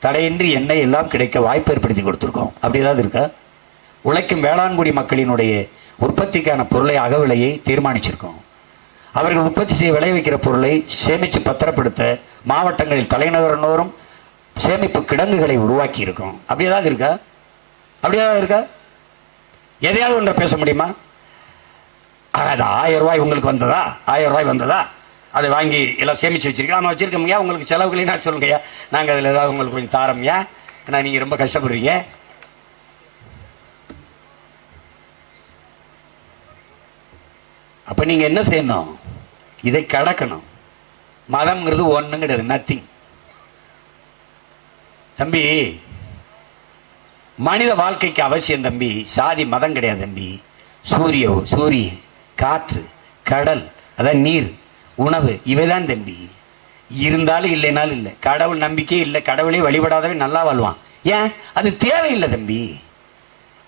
தடையின்றி எண்ணெய் எல்லாம் கிடைக்க வாய்ப்பு ஏற்படுத்தி கொடுத்திருக்கோம். அப்படி ஏதாவது இருக்கா? உழைக்கும் வேளாண்குடி மக்களினுடைய உற்பத்திக்கான பொருளை, அகவிலையை தீர்மானிச்சிருக்கோம். அவர்கள் உற்பத்தி செய்ய விளைவிக்கிற பொருளை சேமித்து பத்திரப்படுத்த மாவட்டங்களில் தலைநகரனோரும் சேமிப்பு கிடங்குகளை உருவாக்கி இருக்கோம். அப்படி ஏதாவது இருக்கா? எதையாவது ஒன்றை பேச முடியுமா? அது 1000 ரூபாய் உங்களுக்கு வந்ததா? 1000 ரூபாய் வந்ததா? அதை வாங்கி எல்லாம் சேமிச்சு வச்சிருக்கோம். நம்ம வச்சிருக்கோம்யா. உங்களுக்கு செலவுகளையும் நான் சொல்லுங்கய்யா, நாங்கள் அதில் ஏதாவது உங்களுக்கு கொஞ்சம் தாரோம்யா, ஏன்னா நீங்க ரொம்ப கஷ்டப்படுறீங்க. அப்ப நீங்க என்ன செய்யணும்? இதை கடக்கணும். மதம்ங்கிறது ஒண்ணும் கிடையாது, நத்திங். தம்பி, மனித வாழ்க்கைக்கு அவசியம் தம்பி சாதி மதம் கிடையாது தம்பி. சூரியன், காற்று, கடல், அதான் நீர், உணவு இவைதான் தம்பி. இருந்தாலும் இல்லைனாலும் இல்லை. கடவுள் நம்பிக்கை இல்லை, கடவுளை வழிபடாதவன் நல்லா வாழ்வான். ஏன்? அது தேவையில்லை தம்பி.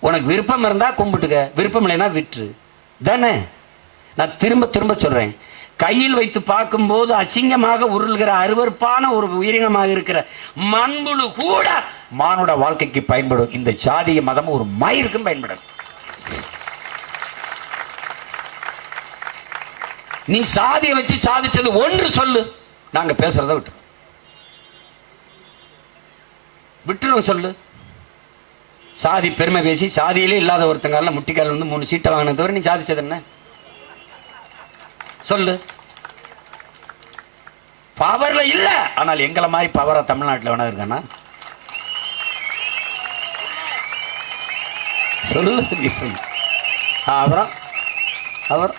உனக்கு விருப்பம் இருந்தா கும்பிட்டுக்க, விருப்பம் இல்லைன்னா விட்டுரு தானே. நான் திரும்ப திரும்ப சொல்றேன், கையில் வைத்து பார்க்கும் போது அசிங்கமாக உருள்கிற அருவருப்பான ஒரு உயிரினமாக இருக்கிற மண்புழு கூட மானுட வாழ்க்கைக்கு பயன்படும். இந்த சாதிய மதம் ஒரு மயிருக்கும் பயன்படும். நீ சாதியை வச்சு சாதிச்சது ஒன்று சொல்லு, நாங்க பேசுறத விட்டுருவோம் சொல்லு. சாதி பெருமை பேசி சாதியிலே இல்லாத ஒருத்தங்கால முட்டிக்கால் வந்து 3 சீட்டை வாங்கினது தவிர நீ சாதிச்சது என்ன சொல்லு. பவர்ல இல்ல, ஆனால் எங்களை மாதிரி பவரா தமிழ்நாட்டில் வேணா இருக்கானா சொல்லு. அப்புறம் அவர்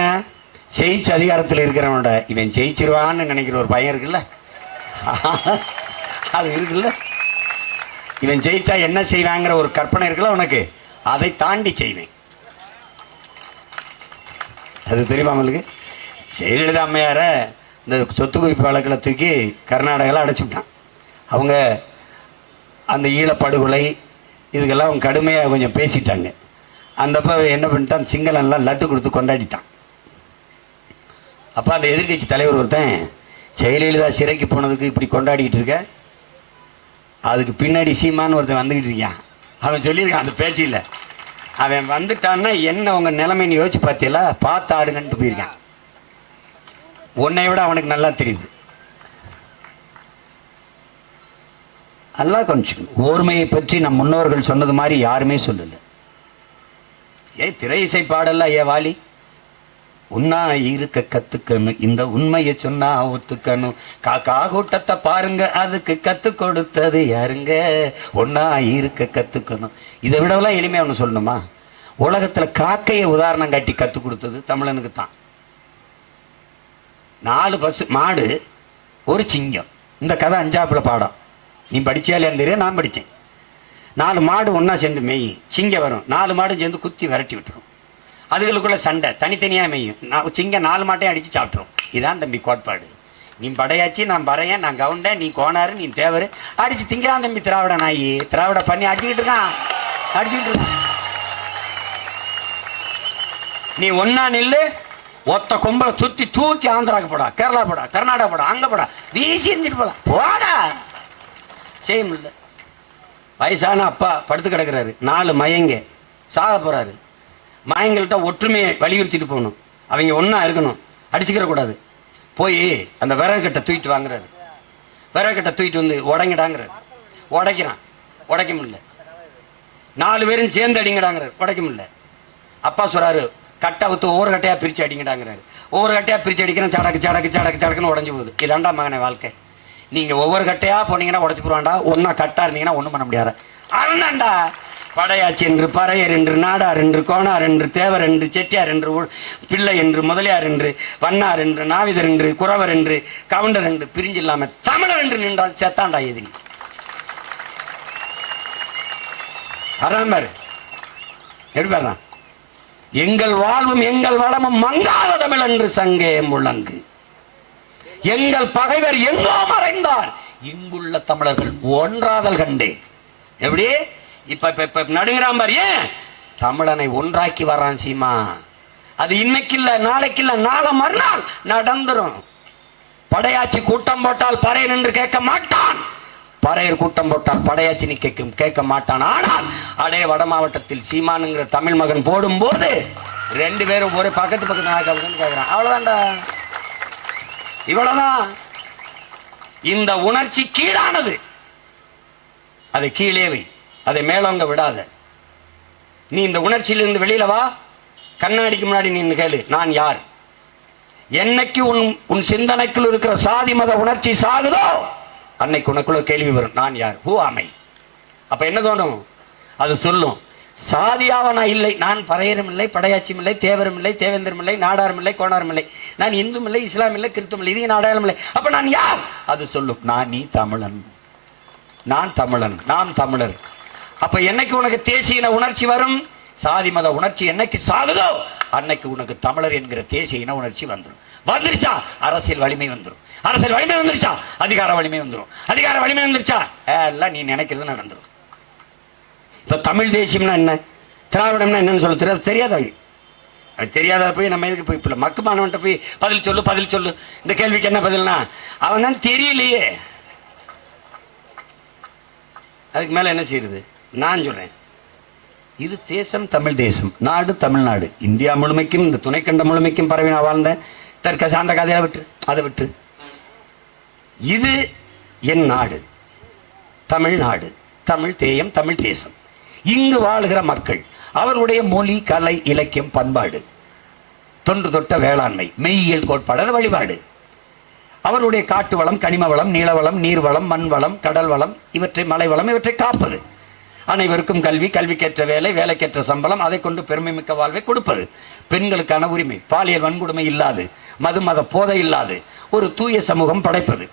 ஏன் ஜெயிச்சு அதிகாரத்தில் இருக்கிறவனோட இவன் ஜெயிச்சிருவான்னு நினைக்கிற ஒரு பையன் இருக்குல்ல, அது இருக்குல்ல. இவன் ஜெயிச்சா என்ன செய்வாங்கிற ஒரு கற்பனை இருக்குல்ல உனக்கு, அதை தாண்டி செய்வேன். அது தெரியுமா உங்களுக்கு? ஜெயலலிதா அம்மையார இந்த சொத்து குவிப்பு வழக்கில் தூக்கி கர்நாடகாவில் அடைச்சு விட்டான். அவங்க அந்த ஈழப்படுகொலை இதுக்கெல்லாம் அவங்க கடுமையாக கொஞ்சம் பேசிட்டாங்க. அந்தப்ப என்ன பண்ணிட்டான், சிங்களன்லாம் லட்டு கொடுத்து கொண்டாடிட்டான். அப்ப அந்த எதிர்கட்சி தலைவர் ஒருத்தன், ஜெயலலிதா சிறைக்கு போனதுக்கு இப்படி கொண்டாடிட்டு இருக்க, அதுக்கு பின்னாடி சீமான்னு ஒருத்தன் வந்துகிட்டு இருக்கான். அவன் சொல்லியிருக்கான் அந்த பேச்சில், அவன் வந்துட்டான்னா என்ன உங்க நிலைமைன்னு யோசிச்சு பார்த்தீங்களா, பார்த்து ஆடுங்கன்ட்டு போயிருக்கான். உன்னை விட அவனுக்கு நல்லா தெரியுது. நல்லா கொஞ்சம் ஓர்மையை பற்றி நம் முன்னோர்கள் சொன்னது மாதிரி யாருமே சொல்லல. திரை இசை பாடல்ல ஐயா வாலி, உன்னா இருக்க கத்துக்கணும், இந்த உண்மையை சொன்னா ஒத்துக்கணும், காக்கா கூட்டத்தை பாருங்க அதுக்கு கத்து கொடுத்தது யாருங்க, ஒன்னா இருக்க கத்துக்கணும். இதை விடவெல்லாம் எளிமையா ஒண்ணு சொல்லணுமா? உலகத்துல காக்கையை உதாரணம் காட்டி கத்து கொடுத்தது தமிழனுக்கு தான். 4 பசு மாடு ஒரு சிங்கம். இந்த கதை 5ஆப்புல பாடம். நீ படிச்சியாலேன்னு தெரியும், நான் படிச்சேன். 4 மாடு ஒன்னா சேர்ந்து மேயும், சிங்கம் வரும், 4 மாடு சேர்ந்து குத்தி விரட்டி விட்டுரும். அதுகளுக்குள்ள சண்டை, தனித்தனியா மேயும். சிங்கம் 4 மாட்டையும் அடிச்சு சாப்பிட்டுரும். இதான் தம்பி கோட்பாடு. நீ படையாச்சு, நான் பறையன், நான் கவுண்டன், நீ கோனாரு, நீ தேவரு, அடிச்சு திங்கிறான் தம்பி. திராவிட நாயி திராவிட பண்ணி அடிச்சுக்கிட்டு இருக்கான், அடிச்சுக்கிட்டு இருக்கான். நீ ஒன்னா நில்லு, ஒத்த கொம்பளை சுத்தி தூக்கி ஆந்திராக்கு போடா, கேரளா போடா, கர்நாடகா போடா, அங்க போடா, வீசி எந்திட்டு போடா, போடா. செய்ய முடியல. வயசான அப்பா படுத்து கிடக்குறாரு, 4 மயங்க சாக போறாரு. மயங்கள்கிட்ட ஒற்றுமையை வலியுறுத்திட்டு போகணும், அவங்க ஒன்னா இருக்கணும், அடிச்சுக்கிற கூடாது. போய் அந்த விறகுக்கட்டை தூக்கிட்டு வாங்குறாரு. விறகுக்கட்டை தூக்கிட்டு வந்து உடைங்கடாங்கிறாரு. உடைக்கிறான், உடைக்க முடியல. 4 பேரும் சேர்ந்து அடிங்கடாங்கிறாரு, உடைக்க முடியல. அப்பா சொல்றாரு, கட்டை வித்து ஒவ்வொரு கட்டையா பிரிச்சு அடிங்கடாங்கிறாரு. ஒவ்வொரு கட்டையா பிரிச்சு அடிக்கிறேன், சடக்கு சடக்கு சடக்கு சடக்குன்னு உடஞ்சு போகுது. இதாண்டா மகனை வாழ்க்கை. நீங்க ஒவ்வொரு கட்டையா போனீங்கன்னா உடச்சு போடுவாண்டா, ஒன்னா கட்டா இருந்தீங்கன்னா ஒண்ணும் பண்ண முடியாது. அண்ணாண்டா படையாச்சி என்று, பறையர் என்று, நாடார் என்று, கோணார் என்று, தேவர் என்று, செட்டியார் என்று, பிள்ளை என்று, முதலியார் என்று, வண்ணார் என்று, நாவிதர் என்று, குறவர் என்று, கவுண்டர் என்று பிரிஞ்சு இல்லாம தமிழர் என்று நின்றால் செத்தாண்டா எதிரி. அறாமர் எடுப்பாரான். எங்கள் வாழ்வும் எங்கள் வளமும் மங்காத தமிழ் என்று சங்கே முழங்கு. எங்கள் பகைவர் எங்கோ மறைந்தார், இங்குள்ள தமிழர்கள் ஒன்றாதல் கண்டே. எப்படி இப்ப நடுங்கிறான் பாரு, ஏன் தமிழனை ஒன்றாக்கி வரான் சீமா. அது இன்னைக்கு இல்ல, நாளைக்கு இல்ல, நாளை மறுநாள் நடந்துரும். படையாச்சி கூட்டம் போட்டால் பறையன் என்று கேட்க மாட்டான், பறையர் கூட்டம் போட்டால் படையாச்சி நீ கேட்க மாட்டான். ஆனால் அடே வட மாவட்டத்தில் சீமானுங்கிற தமிழ் மகன் போடும் போது 2 பேரும் ஒரு பக்கத்து பக்கத்து கேட்கிறான். அவ்வளவுதான்டா, இவ்வளவுதான். இந்த உணர்ச்சி கீழானது, அதை கீழே வை, அதை மேலோங்க விடாத. நீ இந்த உணர்ச்சியிலிருந்து வெளியில வா. கண்ணாடிக்கு முன்னாடி நின்று கேளு, நான் யார். என்னைக்கு உன் சிந்தனைக்குள் இருக்கிற சாதி மத உணர்ச்சி சாகுதோ அன்னைக்கு உனக்குள்ள கேள்வி வரும், நான் யார், ஹூ ஆமை. அப்ப என்ன தோணும்? அது சொல்லும், சாதியாவ நான் இல்லை, நான் பறையரும் இல்லை, படையாட்சியும் இல்லை, தேவரும் இல்லை, தேவேந்திரம் இல்லை, நாடாரும் இல்லை, கோணாரும் இல்லை, நான் இந்தும் இல்லை, இஸ்லாம் இல்லை, கிறிஸ்துவம் இல்லை, இது அடையாளம் இல்லை. அப்ப நான் யார்? அது சொல்லும், நான் நீ தமிழன், நான் தமிழன், நாம் தமிழர். அப்ப என்னைக்கு உனக்கு தேசிய உணர்ச்சி வரும், சாதி மத உணர்ச்சி என்னைக்கு சாகுதோ அன்னைக்கு உனக்கு தமிழர் என்கிற தேசிய இன உணர்ச்சி வந்துடும். வந்துருச்சா அரசியல் வலிமை வந்துடும். அரசியல் வலிமை வந்துருச்சா அதிகார வலிமை வந்துடும். அதிகார வலிமை வந்துருச்சா எல்லாம் நீ நினைக்கிறது நடந்துடும். இப்ப தமிழ் தேசியம்னா என்ன, திராவிடம்னா என்னன்னு சொல்ல தெரியாத அது தெரியாத போய் நம்ம எதுக்கு போய் இப்ப மக்கு மாணவன்ட்ட போய் பதில் சொல்லு பதில் சொல்லு, இந்த கேள்விக்கு என்ன பதில்னா அவன் தான் தெரியலையே. அதுக்கு மேல என்ன செய்யறது? நான் சொல்றேன், இது தேசம் தமிழ் தேசம், நாடு தமிழ்நாடு, இந்தியா முழுமைக்கும் இந்த துணைக்கண்ட முழுமைக்கும் பரவி நான் வாழ்ந்தேன். தற்க சார்ந்த கதையை விட்டு அதை விட்டு, இது என் நாடு தமிழ்நாடு, தமிழ் தேயம் தமிழ் தேசம். இங்கு வாழ்கிற மக்கள் அவர்களுடைய மொழி கலை இலக்கியம் பண்பாடு தொன்று தொட்ட வேளாண்மை மெய்யியல் கோட்பாடு வழிபாடு, அவருடைய காட்டு வளம் கனிம வளம் நீளவளம் நீர்வளம் மண் வளம் கடல் வளம் இவற்றை மலை வளம் இவற்றை காப்பது, அனைவருக்கும் கல்வி கல்விக்கேற்ற வேலை வேலைக்கேற்ற சம்பளம் அதை கொண்டு பெருமை மிக்க வாழ்வை கொடுப்பது, பெண்களுக்கான உரிமை பாலியல் வன்கொடுமை இல்லாது மது மத போதை இல்லாது ஒரு தூய சமூகம் படைப்பது,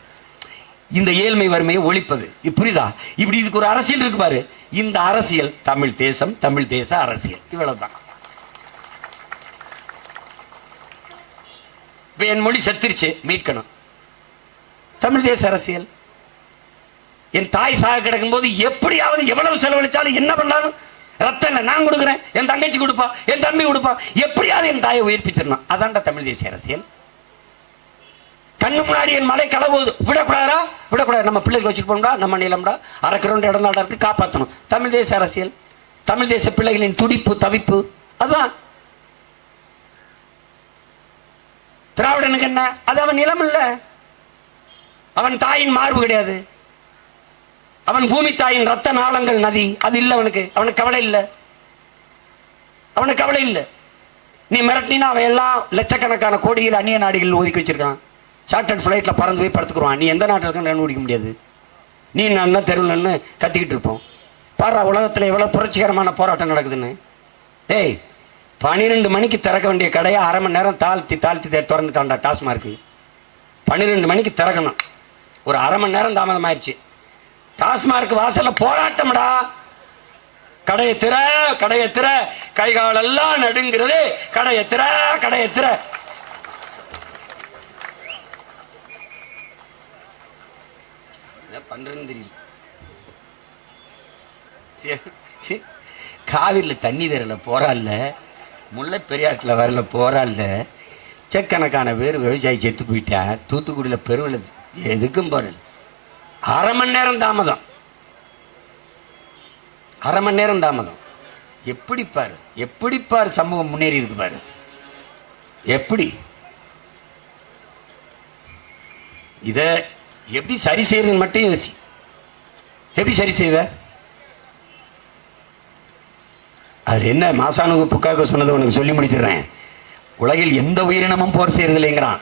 இந்த ஏழ்மை வறுமையை ஒழிப்பது. புரியுதா? இப்படி இதுக்கு ஒரு அரசியல் இருக்கு பாரு. இந்த அரசியல் தமிழ் தேசம் தமிழ் தேச அரசியல், இவ்வளவுதான். என் மொழி செத்துருச்சு மீட்கணும், தமிழ் தேச அரசியல். என் தாய் சாக கிடக்கும் போது எப்படியாவது எவ்வளவு செலவழிச்சாலும் என்ன பண்ணாலும் ரத்தம் நான் கொடுக்குறேன், என் தங்கச்சி கொடுப்பா என் தம்பி கொடுப்பா, எப்படியாவது என் தாயை உயிர்ப்பிச்சிடணும். அதான்டா தமிழ் தேசிய அரசியல். கண்ணு முன்னாடி என் மலை களவுது விடக்கூடாதா? விடக்கூடாது. நம்ம பிள்ளைக்கு வச்சுட்டு போனோம்டா, நம்ம நிலம்டா, அரைக்கிறோம் இடம்டா இருக்கு, காப்பாற்றணும். தமிழ் தேச அரசியல், தமிழ் தேச பிள்ளைகளின் துடிப்பு தவிப்பு அதுதான். திராவிடனுக்கு என்ன? அது அவன் நிலம் இல்ல, அவன் தாயின் மார்பு கிடையாது, அவன் பூமி தாயின் ரத்த நாளங்கள் நதி அது இல்ல அவனுக்கு. அவனுக்கு கவலை இல்ல, அவனுக்கு கவலை இல்ல. நீ மிரட்டினா அவன் எல்லாம் லட்சக்கணக்கான கோடியில் அந்நிய நாடுகள் ஒதுக்கி வச்சிருக்கான். சார்ட்டர்ட் பிளைட்ல பறந்து போய் படுத்துக்குருவான். நீ எந்த நாட்டில் இருக்க கண்டுபிடிக்க முடியாது. நீ நான் தெருவில் கத்திக்கிட்டு இருப்போம். பாரு உலகத்தில் எவ்வளவு புரட்சிகரமான போராட்டம் நடக்குதுன்னு. ஏய் 12 மணிக்கு திறக்க வேண்டிய கடையை அரை மணி நேரம் தாழ்த்தி திறந்துட்டான்டா டாஸ்மார்க். 12 மணிக்கு திறக்கணும், ஒரு அரை மணி நேரம் தாமதம் ஆயிடுச்சு. டாஸ்மார்க் வாசல்ல போராட்டம்டா. கடையை திற கடையை திற, கைகாலெல்லாம் நடுங்கிறது. கடையை திற கடையை திற. பண்றேன்னு தெரியல. காவிரில தண்ணி தரல போராடல, முல்லை பெரியாற்றுல வரல போராடல, லட்சக்கணக்கான பேர் விவசாயி செத்து போயிட்டா. தூத்துக்குடியில பெருவில எதுக்கும் போறல. அரை மணி நேரம் தாமதம், அரை மணி நேரம் தாமதம். எப்படி பாரு, எப்படி பாரு சமூகம் முன்னேறி இருக்கு பாரு. எப்படி இத எப்படி சரி செய்யறது மட்டும் யோசி. எப்படி சரி செய்வ? அது என்ன மாசானுக்காக சொன்னது உனக்கு சொல்லி முடிச்சிடுறேன். உலகில் எந்த உயிரினமும் போர் செய்யறது இல்லைங்கிறான்.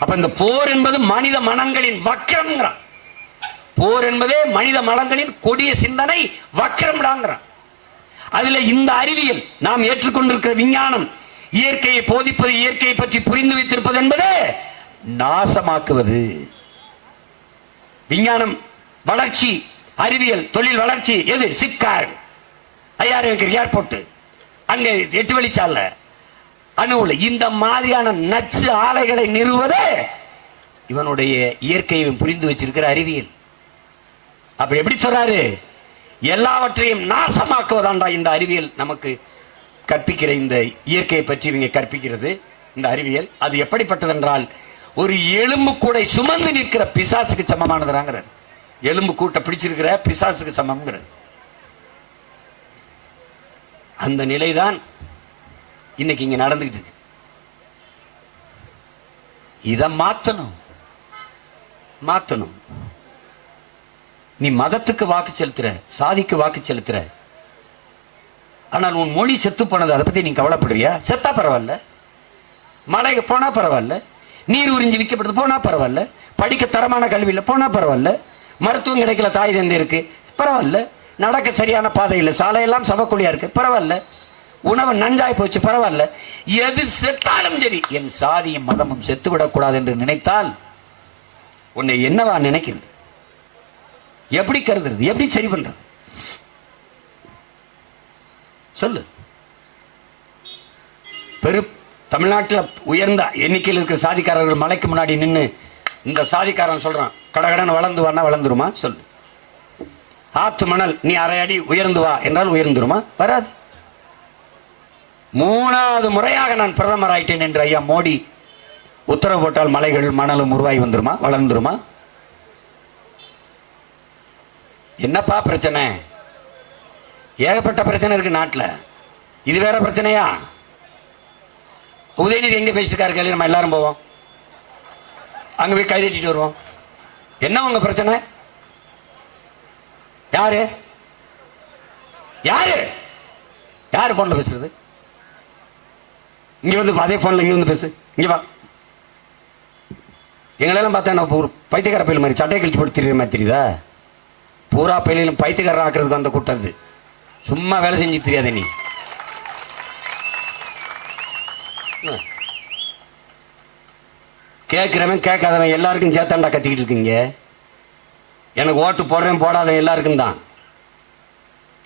அப்ப இந்த போர் என்பது மனித மனங்களின் வக்கரம்ங்கிறான். போர் என்பதே மனித மனங்களின் கொடிய சிந்தனை வக்கரம்டாங்கிறான். அதுல இந்த அறிவியல் நாம் ஏற்றுக்கொண்டிருக்கிற விஞ்ஞானம் இயற்கையை போதிப்பது, இயற்கையை பற்றி புரிந்து வைத்திருப்பது என்பது நாசமாக்குவது. விஞ்ஞானம் வளர்ச்சி, அறிவியல் தொழில் வளர்ச்சி எது? சிப்காட், ஏர்போர்ட், அங்க 8 வழிச்சால அணுவுல இந்த மாதிரியான நச்சு ஆலைகளை நிறுவது இவனுடைய இயற்கையை புரிந்து வச்சிருக்கிற அறிவியல். அப்ப எப்படி சொல்றாரு? எல்லாவற்றையும் நாசமாக்குவதாண்டா இந்த அறிவியல் நமக்கு கற்பிக்கிற. இந்த இயற்கையை பற்றி இவங்க கற்பிக்கிறது இந்த அறிவியல். அது எப்படிப்பட்டது என்றால் ஒரு எலும்பு கூடை சுமந்து நிற்கிற பிசாசுக்கு சமமானதுங்கிறது. எலும்பு கூட்டை பிடிச்சிருக்கிற பிசாசுக்கு சமம்ங்கிறது. அந்த நிலைதான் இன்னைக்கு இங்க நடந்துகிட்டு இருக்கு. இத மாத்தணும், மாத்தணும். நீ மதத்துக்கு வாக்கு செலுத்துற, சாதிக்கு வாக்கு செலுத்துற, ஆனால் உன் மொழி செத்து போனது, அதை பத்தி நீ கவலைப்படுறியா? செத்தா பரவாயில்ல, மலைக்கு போனா பரவாயில்ல, நீர் உறிஞ்சி விற்கப்படுது போனா பரவாயில்ல, படிக்க தரமான கல்வியில போனா பரவாயில்ல, மருத்துவம் கிடைக்கல தாய் தந்தை இருக்கு பரவாயில்ல, நடக்க சரியான பாதை இல்லை, சாலையெல்லாம் சவக்குழியா இருக்கு பரவாயில்ல, உணவு நஞ்சாய் போச்சு பரவாயில்ல. எது செத்தாலும் சரி என் சாதியும் மதமும் செத்துவிடக் கூடாது என்று நினைத்தால் உன்னை என்னவா நினைக்கிறது? எப்படி கருதுறது? எப்படி சரி பண்றது? சொல்லு. தமிழ்நாட்டில் உயர்ந்த எண்ணிக்கையில் இருக்கிற சாதிக்காரர்கள் மலைக்கு முன்னாடி நின்று இந்த சாதிக்காரன் சொல்றான், கடகடன் வளர்ந்து வானா வளர்ந்துருமா சொல்லு. ஆத்து மணல் நீ அரை அடி உயர்ந்து வா என்றால் உயர்ந்துருமா? வராது. 3வது முறையாக நான் பிரதமர் ஆயிட்டேன் என்று ஐயா மோடி உத்தரவு போட்டால் மலைகள் மணலும் உருவாகி வந்துருமா? வளர்ந்துருமா? என்னப்பா பிரச்சனை? ஏகப்பட்ட பிரச்சனை இருக்கு நாட்டில். இது வேற பிரச்சனையா? உதயநிதி எங்க பேசிட்டு இருக்காரு, நம்ம எல்லாரும் போவோம், அங்க போய் கைதட்டிட்டு வருவோம். என்ன உங்க பிரச்சனை? யாரு யாரு யாரு போன்ல பேசுறது? இங்க வந்து அதே போன்ல இங்க வந்து பேசு, இங்க வா. எங்களெல்லாம் பார்த்தா ஒரு பைத்தியக்கார பயில மாதிரி சட்டையை கழிச்சு போட்டு தெரியுற மாதிரி தெரியுதா? பூரா பயிலும் பைத்தியக்காரன் ஆக்குறதுக்கு அந்த கூட்டம் அது. சும்மா வேலை செஞ்சு தெரியாத நீ. கேட்கிறவன் கேட்காதவன் எல்லாருக்கும் சேத்தாண்டா கத்திக்கிட்டு இருக்கீங்க. எனக்கு ஓட்டு போடுறேன் போடாத எல்லாருக்கும் தான்.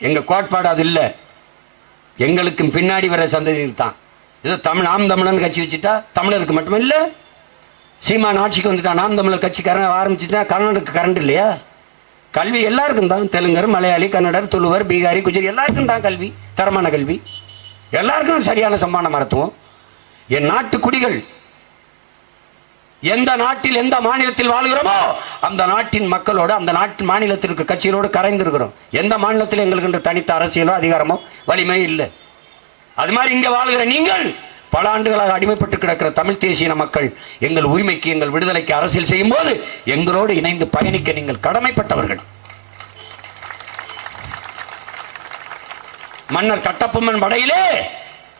எங்க கோட்பாடு அது இல்ல. எங்களுக்கும் பின்னாடி வர சந்ததியில் தான். ஏதோ நாம் தமிழன் கட்சி வச்சுட்டா தமிழருக்கு மட்டுமே இல்ல, சீமான் ஆட்சிக்கு வந்துட்டா நாம் தமிழர் கட்சிக்காரன் ஆரம்பிச்சுட்டா கர்நாடக கரண்ட் இல்லையா? கல்வி எல்லாருக்கும் தான். தெலுங்கர், மலையாளி, கன்னடர், துளுவர், பீகாரி, குஜரி எல்லாருக்கும் தான் கல்வி, தரமான கல்வி. எல்லாருக்கும் சரியான சம்மான மருத்துவம். என் நாட்டு குடிகள் எந்த நாட்டில் எந்த மாநிலத்தில் வாழ்கிறோமோ அந்த நாட்டின் மக்களோடு அந்த நாட்டு மாநிலத்திற்கு கட்சிகளோடு கரைந்திருக்கிறோம். எந்த மாநிலத்தில் எங்களுக்கு தனித்த அரசியலோ அதிகாரமோ வலிமை இல்லை. அது மாதிரி இங்க வாழ்கிற நீங்கள் பல ஆண்டுகளாக அடிமைப்பட்டு கிடக்கிற தமிழ் தேசிய மக்கள் எங்கள் உரிமைக்கு எங்கள் விடுதலைக்கு அரசியல் செய்யும் போது எங்களோடு இணைந்து பயணிக்க நீங்கள் கடமைப்பட்டவர்கள். மன்னர் கட்டபொம்மன் படையிலே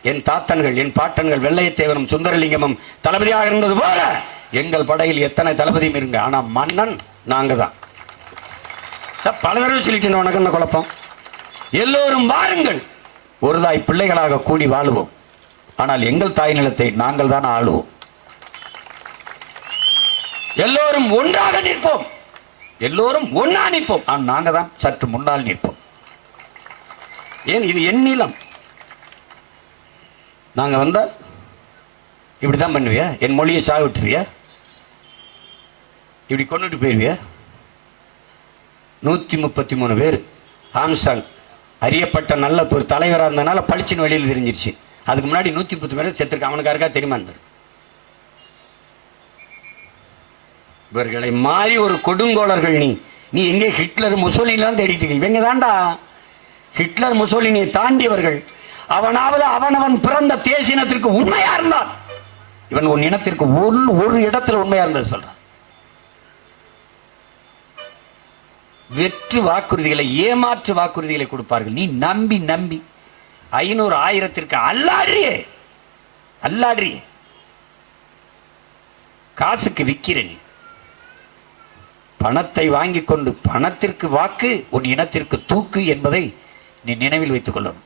என் தாத்தன்கள் என் பாட்டன்கள் வெள்ளையத்தேவனும் சுந்தரலிங்கமும் தளபதியாக இருந்தது போல எங்கள் படையில் எத்தனை தளபதியும் இருங்க. ஆனா மன்னன் நாங்க தான். பல தடவை சொல்லிட்டு உனக்கு என்ன குழப்பம்? எல்லோரும் வாருங்கள், ஒரு தாய் பிள்ளைகளாக கூடி வாழுவோம். ஆனால் எங்கள் தாய் நிலத்தை நாங்கள் தான் ஆளுவோம். எல்லோரும் ஒன்றாக நிற்போம், எல்லோரும் ஒன்னா நிற்போம். நாங்க தான் சற்று முன்னால் நிற்போம். ஏன் இது என் நிலம். நாங்க வந்தா இப்படிதான் பண்ணுவியா? என் மொழியை சாவிட்டுருவியா? இப்படி கொண்டுட்டு போயிருவியா? 133 பேர் ஆம்சாங் அறியப்பட்ட நல்ல ஒரு தலைவராக இருந்தனால பளிச்சின் வெளியில் தெரிஞ்சிருச்சு. அதுக்கு முன்னாடி 110 பேர் செத்துருக்க. அவனுக்கு யாருக்கா தெரியுமா? இவர்களை மாறி ஒரு கொடுங்கோளர்கள். நீ எங்கே ஹிட்லர் முசோலினிலாம் தேடிட்டு இருக்க? இவங்க தாண்டா ஹிட்லர் முசோலினியை தாண்டியவர்கள். அவனாவது அவனவன் பிறந்த தேசினத்திற்கு உண்மையா இருந்தான். இவன் உன் இனத்திற்கு ஒரு இடத்துல உண்மையா இருந்தது சொல்றான். வெற்று வாக்குறுதிகளை ஏமாற்று வாக்குறுதிகளை கொடுப்பார்கள். நீ நம்பி நம்பி 500 1000 அல்லாடுறியே காசுக்கு விக்கிற. நீ பணத்தை வாங்கி கொண்டு பணத்திற்கு வாக்கு உன் இனத்திற்கு தூக்கு என்பதை நீ நினைவில் வைத்துக் கொள்ளணும்.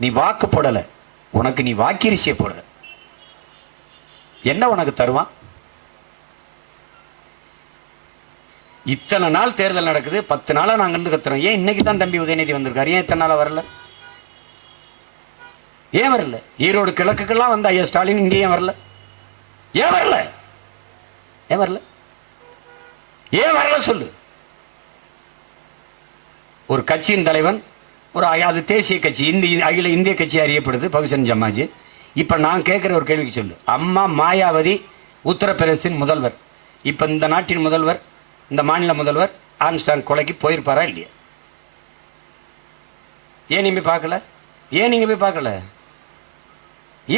நீ வாக்கு போடல, உனக்கு நீ வாக்கிரிசிய போடல. என்ன உனக்கு தருவான்? இத்தனை நாள் தேர்தல் நடக்குது, 10 நாளா நாங்க இருந்து கத்துறோம். ஏன் இன்னைக்கு தான் தம்பி உதயநிதி வந்திருக்காரு? ஏன் இத்தனை நாளா வரல? ஏன் வரல? ஈரோடு கிழக்குக்கெல்லாம் வந்த ஐயா ஸ்டாலின் இங்கே ஏன் வரல? ஏன் வரல? ஏன் வரல? ஏன் வரல சொல்லு. ஒரு கட்சியின் தலைவன், ஒரு அது தேசிய கட்சி, அகில இந்திய கட்சி அறியப்படுது பகுஜன் சமாஜ். இப்ப நான் கேட்கிற ஒரு கேள்விக்கு சொல்லு. அம்மா மாயாவதி உத்தரப்பிரதேசின் முதல்வர். இப்ப இந்த நாட்டின் முதல்வர், இந்த மாநில முதல்வர் ஆம்ஸ்டாங் கொலைக்கு போயிருப்பாரா இல்லையா? ஏன் நீங்க போய் பார்க்கல? ஏன் நீங்க போய் பார்க்கல?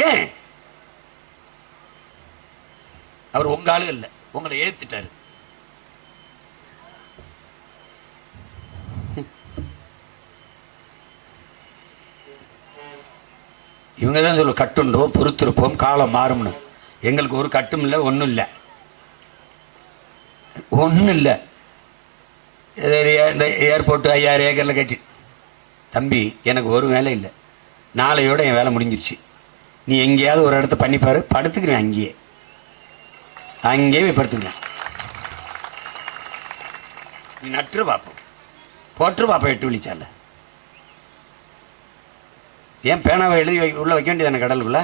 ஏன்? அவர் உங்க ஆளு இல்ல, உங்களை ஏத்துட்டாரு. இவங்க தான் சொல்ல கட்டுண்டோம், பொறுத்திருப்போம், காலம் மாறும்னு. எங்களுக்கு ஒரு கட்டும் இல்லை, ஒன்றும் இல்லை, ஒன்றும் இல்லை. இந்த ஏர்போர்ட் 5000 ஏக்கர்ல கட்டி தம்பி எனக்கு ஒரு வேலை இல்லை. நாளையோட என் வேலை முடிஞ்சிருச்சு. நீ எங்கேயாவது ஒரு இடத்த பண்ணிப்பாரு, படுத்துக்கிறேன். அங்கேயே போய் படுத்துக்கிறேன். நீ நட்டு பார்ப்போம், போட்டு பார்ப்போம். 8 விழிச்சால ஏன் பேனாவை எழுதி உள்ள வைக்க வேண்டியதான கடலுக்குள்ள?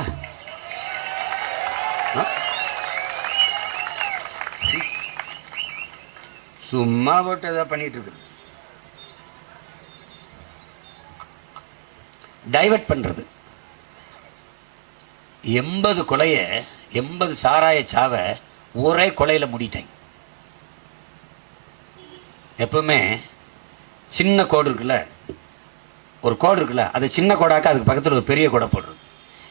சும்மா போட்டு ஏதாவது பண்ணிட்டு இருக்கு. டைவர்ட் பண்றது. 80 கொலைய 80 சாராய சாவ ஒரே கொலையில முடிட்டாங்க. எப்பவுமே சின்ன கோடு இருக்குல்ல, ஒரு கோடு இருக்குல்ல, அது சின்ன கோடாக்க அதுக்கு பக்கத்தில் ஒரு பெரிய கோடை போடுறது.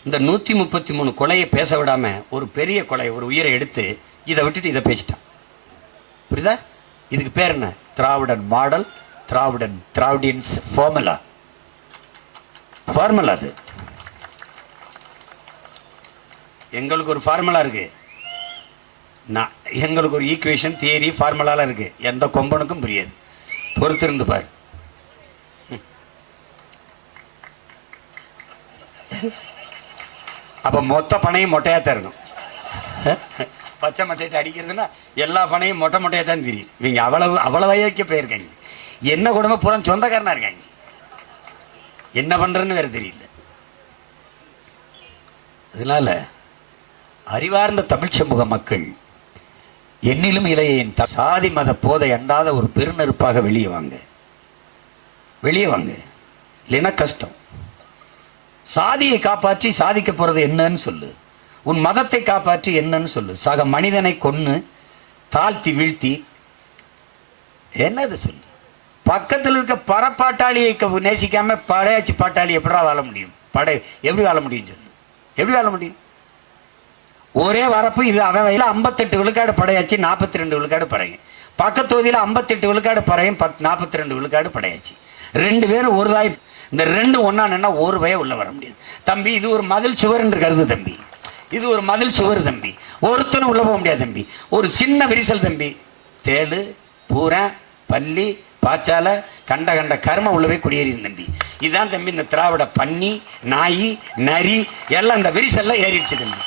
இந்த 133 கொலையை பேச விடாம ஒரு பெரிய கொலை, ஒரு உயிரை எடுத்து இதை விட்டுட்டு இதை பேசிட்டான். புரியுதா? இதுக்கு பேர் என்ன? திராவிடன் மாடல், திராவிடியன்ஸ் ஃபார்முலா. ஃபார்முலா அது. எங்களுக்கு ஒரு ஃபார்முலா இருக்கு, எங்களுக்கு ஒரு ஈக்குவேஷன், தியரி, ஃபார்முலாலாம் இருக்கு. எந்த கொம்பனுக்கும் புரியாது. பொறுத்திருந்து பாரு. அப்ப மொத்த பனையும் மொட்டையா தரணும். பச்சை மட்டையிட்டு அடிக்கிறதுன்னா எல்லா பனையும் மொட்டை மொட்டையா தான் தெரியும். இவங்க அவ்வளவு வயக்க போயிருக்காங்க. என்ன குடும்பம் பூரா சொந்தக்காரனா இருக்காங்க. என்ன பண்றதுன்னு வேற தெரியல. அதனால அறிவார்ந்த தமிழ் சமூக மக்கள் என்னிலும் இளையின் சாதி மத போதை அண்டாத ஒரு பெருநெருப்பாக வெளியே வாங்க, வெளியே வாங்க. இல்லைன்னா கஷ்டம். சாதியை காப்பாற்றி சாதிக்க போறது என்னன்னு சொல்லு. உன் மதத்தை காப்பாற்றி என்னன்னு சொல்லு. சக மனிதனை கொன்னு தாழ்த்தி வீழ்த்தி என்னது சொல்லு. பக்கத்தில் இருக்க பரப்பாட்டாளியை நேசிக்காம படையாச்சி பாட்டாளி எப்படா வாழ முடியும்? எப்படி வாழ முடியும் சொல்லு. எப்படி வாழ முடியும்? ஒரே வரப்பு இது. அவன் வயல 58 விழுக்காடு படையாச்சு, 42 விழுக்காடு பறையும். பக்கத்து தொகுதியில 58 விழுக்காடு பறையும், 42 விழுக்காடு படையாச்சு. 2 பேரும் ஒரு தாய். இந்த 2 ஒன்னா நின்னா ஒரு பய உள்ள வர முடியாது தம்பி. இது ஒரு மதில் சுவர் என்று கருது தம்பி. இது ஒரு மதில் சுவர் தம்பி. ஒருத்தனும் உள்ள போக முடியாது தம்பி. ஒரு சின்ன விரிசல் தம்பி. தேளு, பூரா, பள்ளி, பாச்சால, கண்ட கண்ட கர்ம உள்ளவே குடியேறி தம்பி. இதுதான் தம்பி இந்த திராவிட பன்னி, நாய், நரி எல்லாம் இந்த விரிசல்ல ஏறிடுச்சு தம்பி.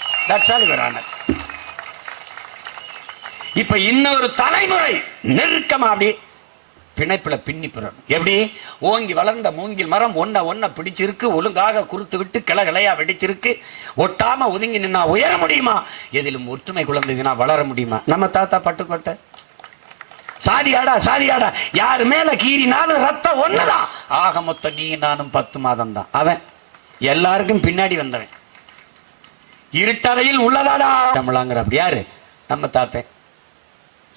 இப்ப இன்னொரு தலைமுறை நெருக்கமா அப்படி பிணைப்புல பின்னி பெறணும். எப்படி? ஓங்கி வளர்ந்த மூங்கில் மரம் ஒன்ன பிடிச்சிருக்கு, ஒழுங்காக குறுத்து விட்டு கிளையா வெடிச்சிருக்கு. ஒட்டாம ஒதுங்கி நின்னா உயர முடியுமா? எதிலும் ஒற்றுமை குழந்தைனா வளர முடியுமா? நம்ம தாத்தா பட்டுக்கோட்டை சாதியாடா சாதியாடா, யாரு மேல கீறினாலும் ரத்தம் ஒண்ணுதான். ஆக மொத்தம் நீ நானும் 10 மாதம் தான். அவன் எல்லாருக்கும் பின்னாடி வந்தவன். இருட்டறையில் உள்ளதாடா தமிழாங்கிற. அப்படி யாரு? நம்ம தாத்தன்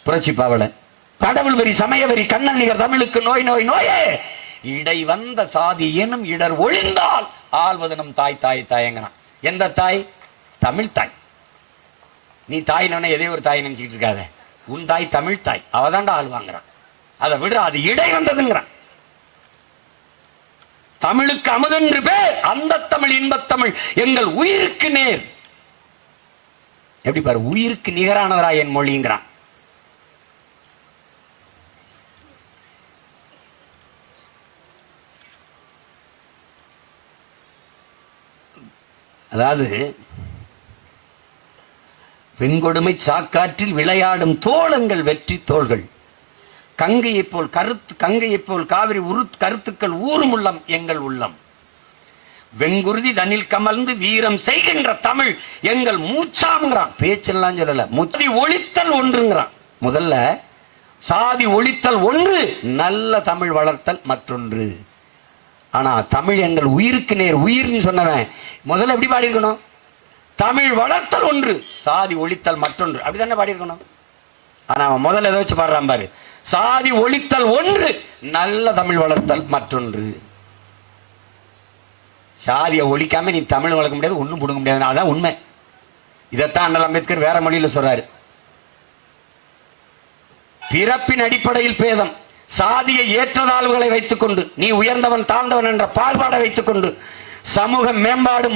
புரட்சி பாவலன். கடவுள் வரி, சமய வரி, கண்ணன் நிகர் தமிழுக்கு நோய் நோய் நோயே. இடை வந்த சாதி எனும் இடர் ஒழிந்தால் ஆள்வது நம் தாய் தாய் தாயங்கிறான். எந்த தாய்? தமிழ் தாய். நீ தாய் எதே ஒரு தாய் நினைச்சுட்டு இருக்காத. உன் தாய் தமிழ் தாய். அவதாண்டா ஆள் வாங்குறான். அதை விட அது இடை வந்ததுங்கிறான். தமிழுக்கு அமுதென்று பேர், அந்த தமிழ் இன்பத்தமிழ் எங்கள் உயிருக்கு நேர். எப்படி பாரு, உயிருக்கு நிகரானவரா என் மொழிங்கிறான். அதாவது வெண்கொடுமை சாக்காற்றில் விளையாடும் தோளங்கள் வெற்றி தோள்கள். கங்கையை போல் காவிரி கருத்துக்கள் ஊரும் உள்ளம் எங்கள் உள்ளம். வெங்குருதி தனில் கமர்ந்து வீரம் செய்கின்ற தமிழ் எங்கள் மூச்சாங்கிறான். பேச்செல்லாம் சொல்லல. முத்தி ஒழித்தல் ஒன்றுங்கிறான். முதல்ல சாதி ஒழித்தல் ஒன்று, நல்ல தமிழ் வளர்த்தல் மற்றொன்று. ஆனா தமிழ் எங்கள் உயிருக்கு நேர். உயிர்னு சொன்னவன் முதல்ல எப்படி பாடி இருக்கணும்? தமிழ் வளர்த்தல் ஒன்று, சாதி ஒழித்தல் மற்றொன்று. அப்படித்தானே பாடி இருக்கணும். ஆனா அவன் முதல்ல எதை வச்சு பாடுறான் பாரு. சாதி ஒழித்தல் ஒன்று, நல்ல தமிழ் வளர்த்தல் மற்றொன்று. சாதியை ஒழிக்காம நீ தமிழ் வளர்க்க முடியாது, ஒண்ணும் புடுங்க முடியாது. அதான் உண்மை. இதைத்தான் அண்ணல் அம்பேத்கர் வேற மொழியில சொல்றாரு. பிறப்பின் அடிப்படையில் பேதம், சாதியை ஏற்றதாழ்வுகளை வைத்துக் கொண்டு, நீ உயர்ந்தவன் தாழ்ந்தவன் என்ற பால்பாடை வைத்துக் கொண்டு சமூக மேம்பாடு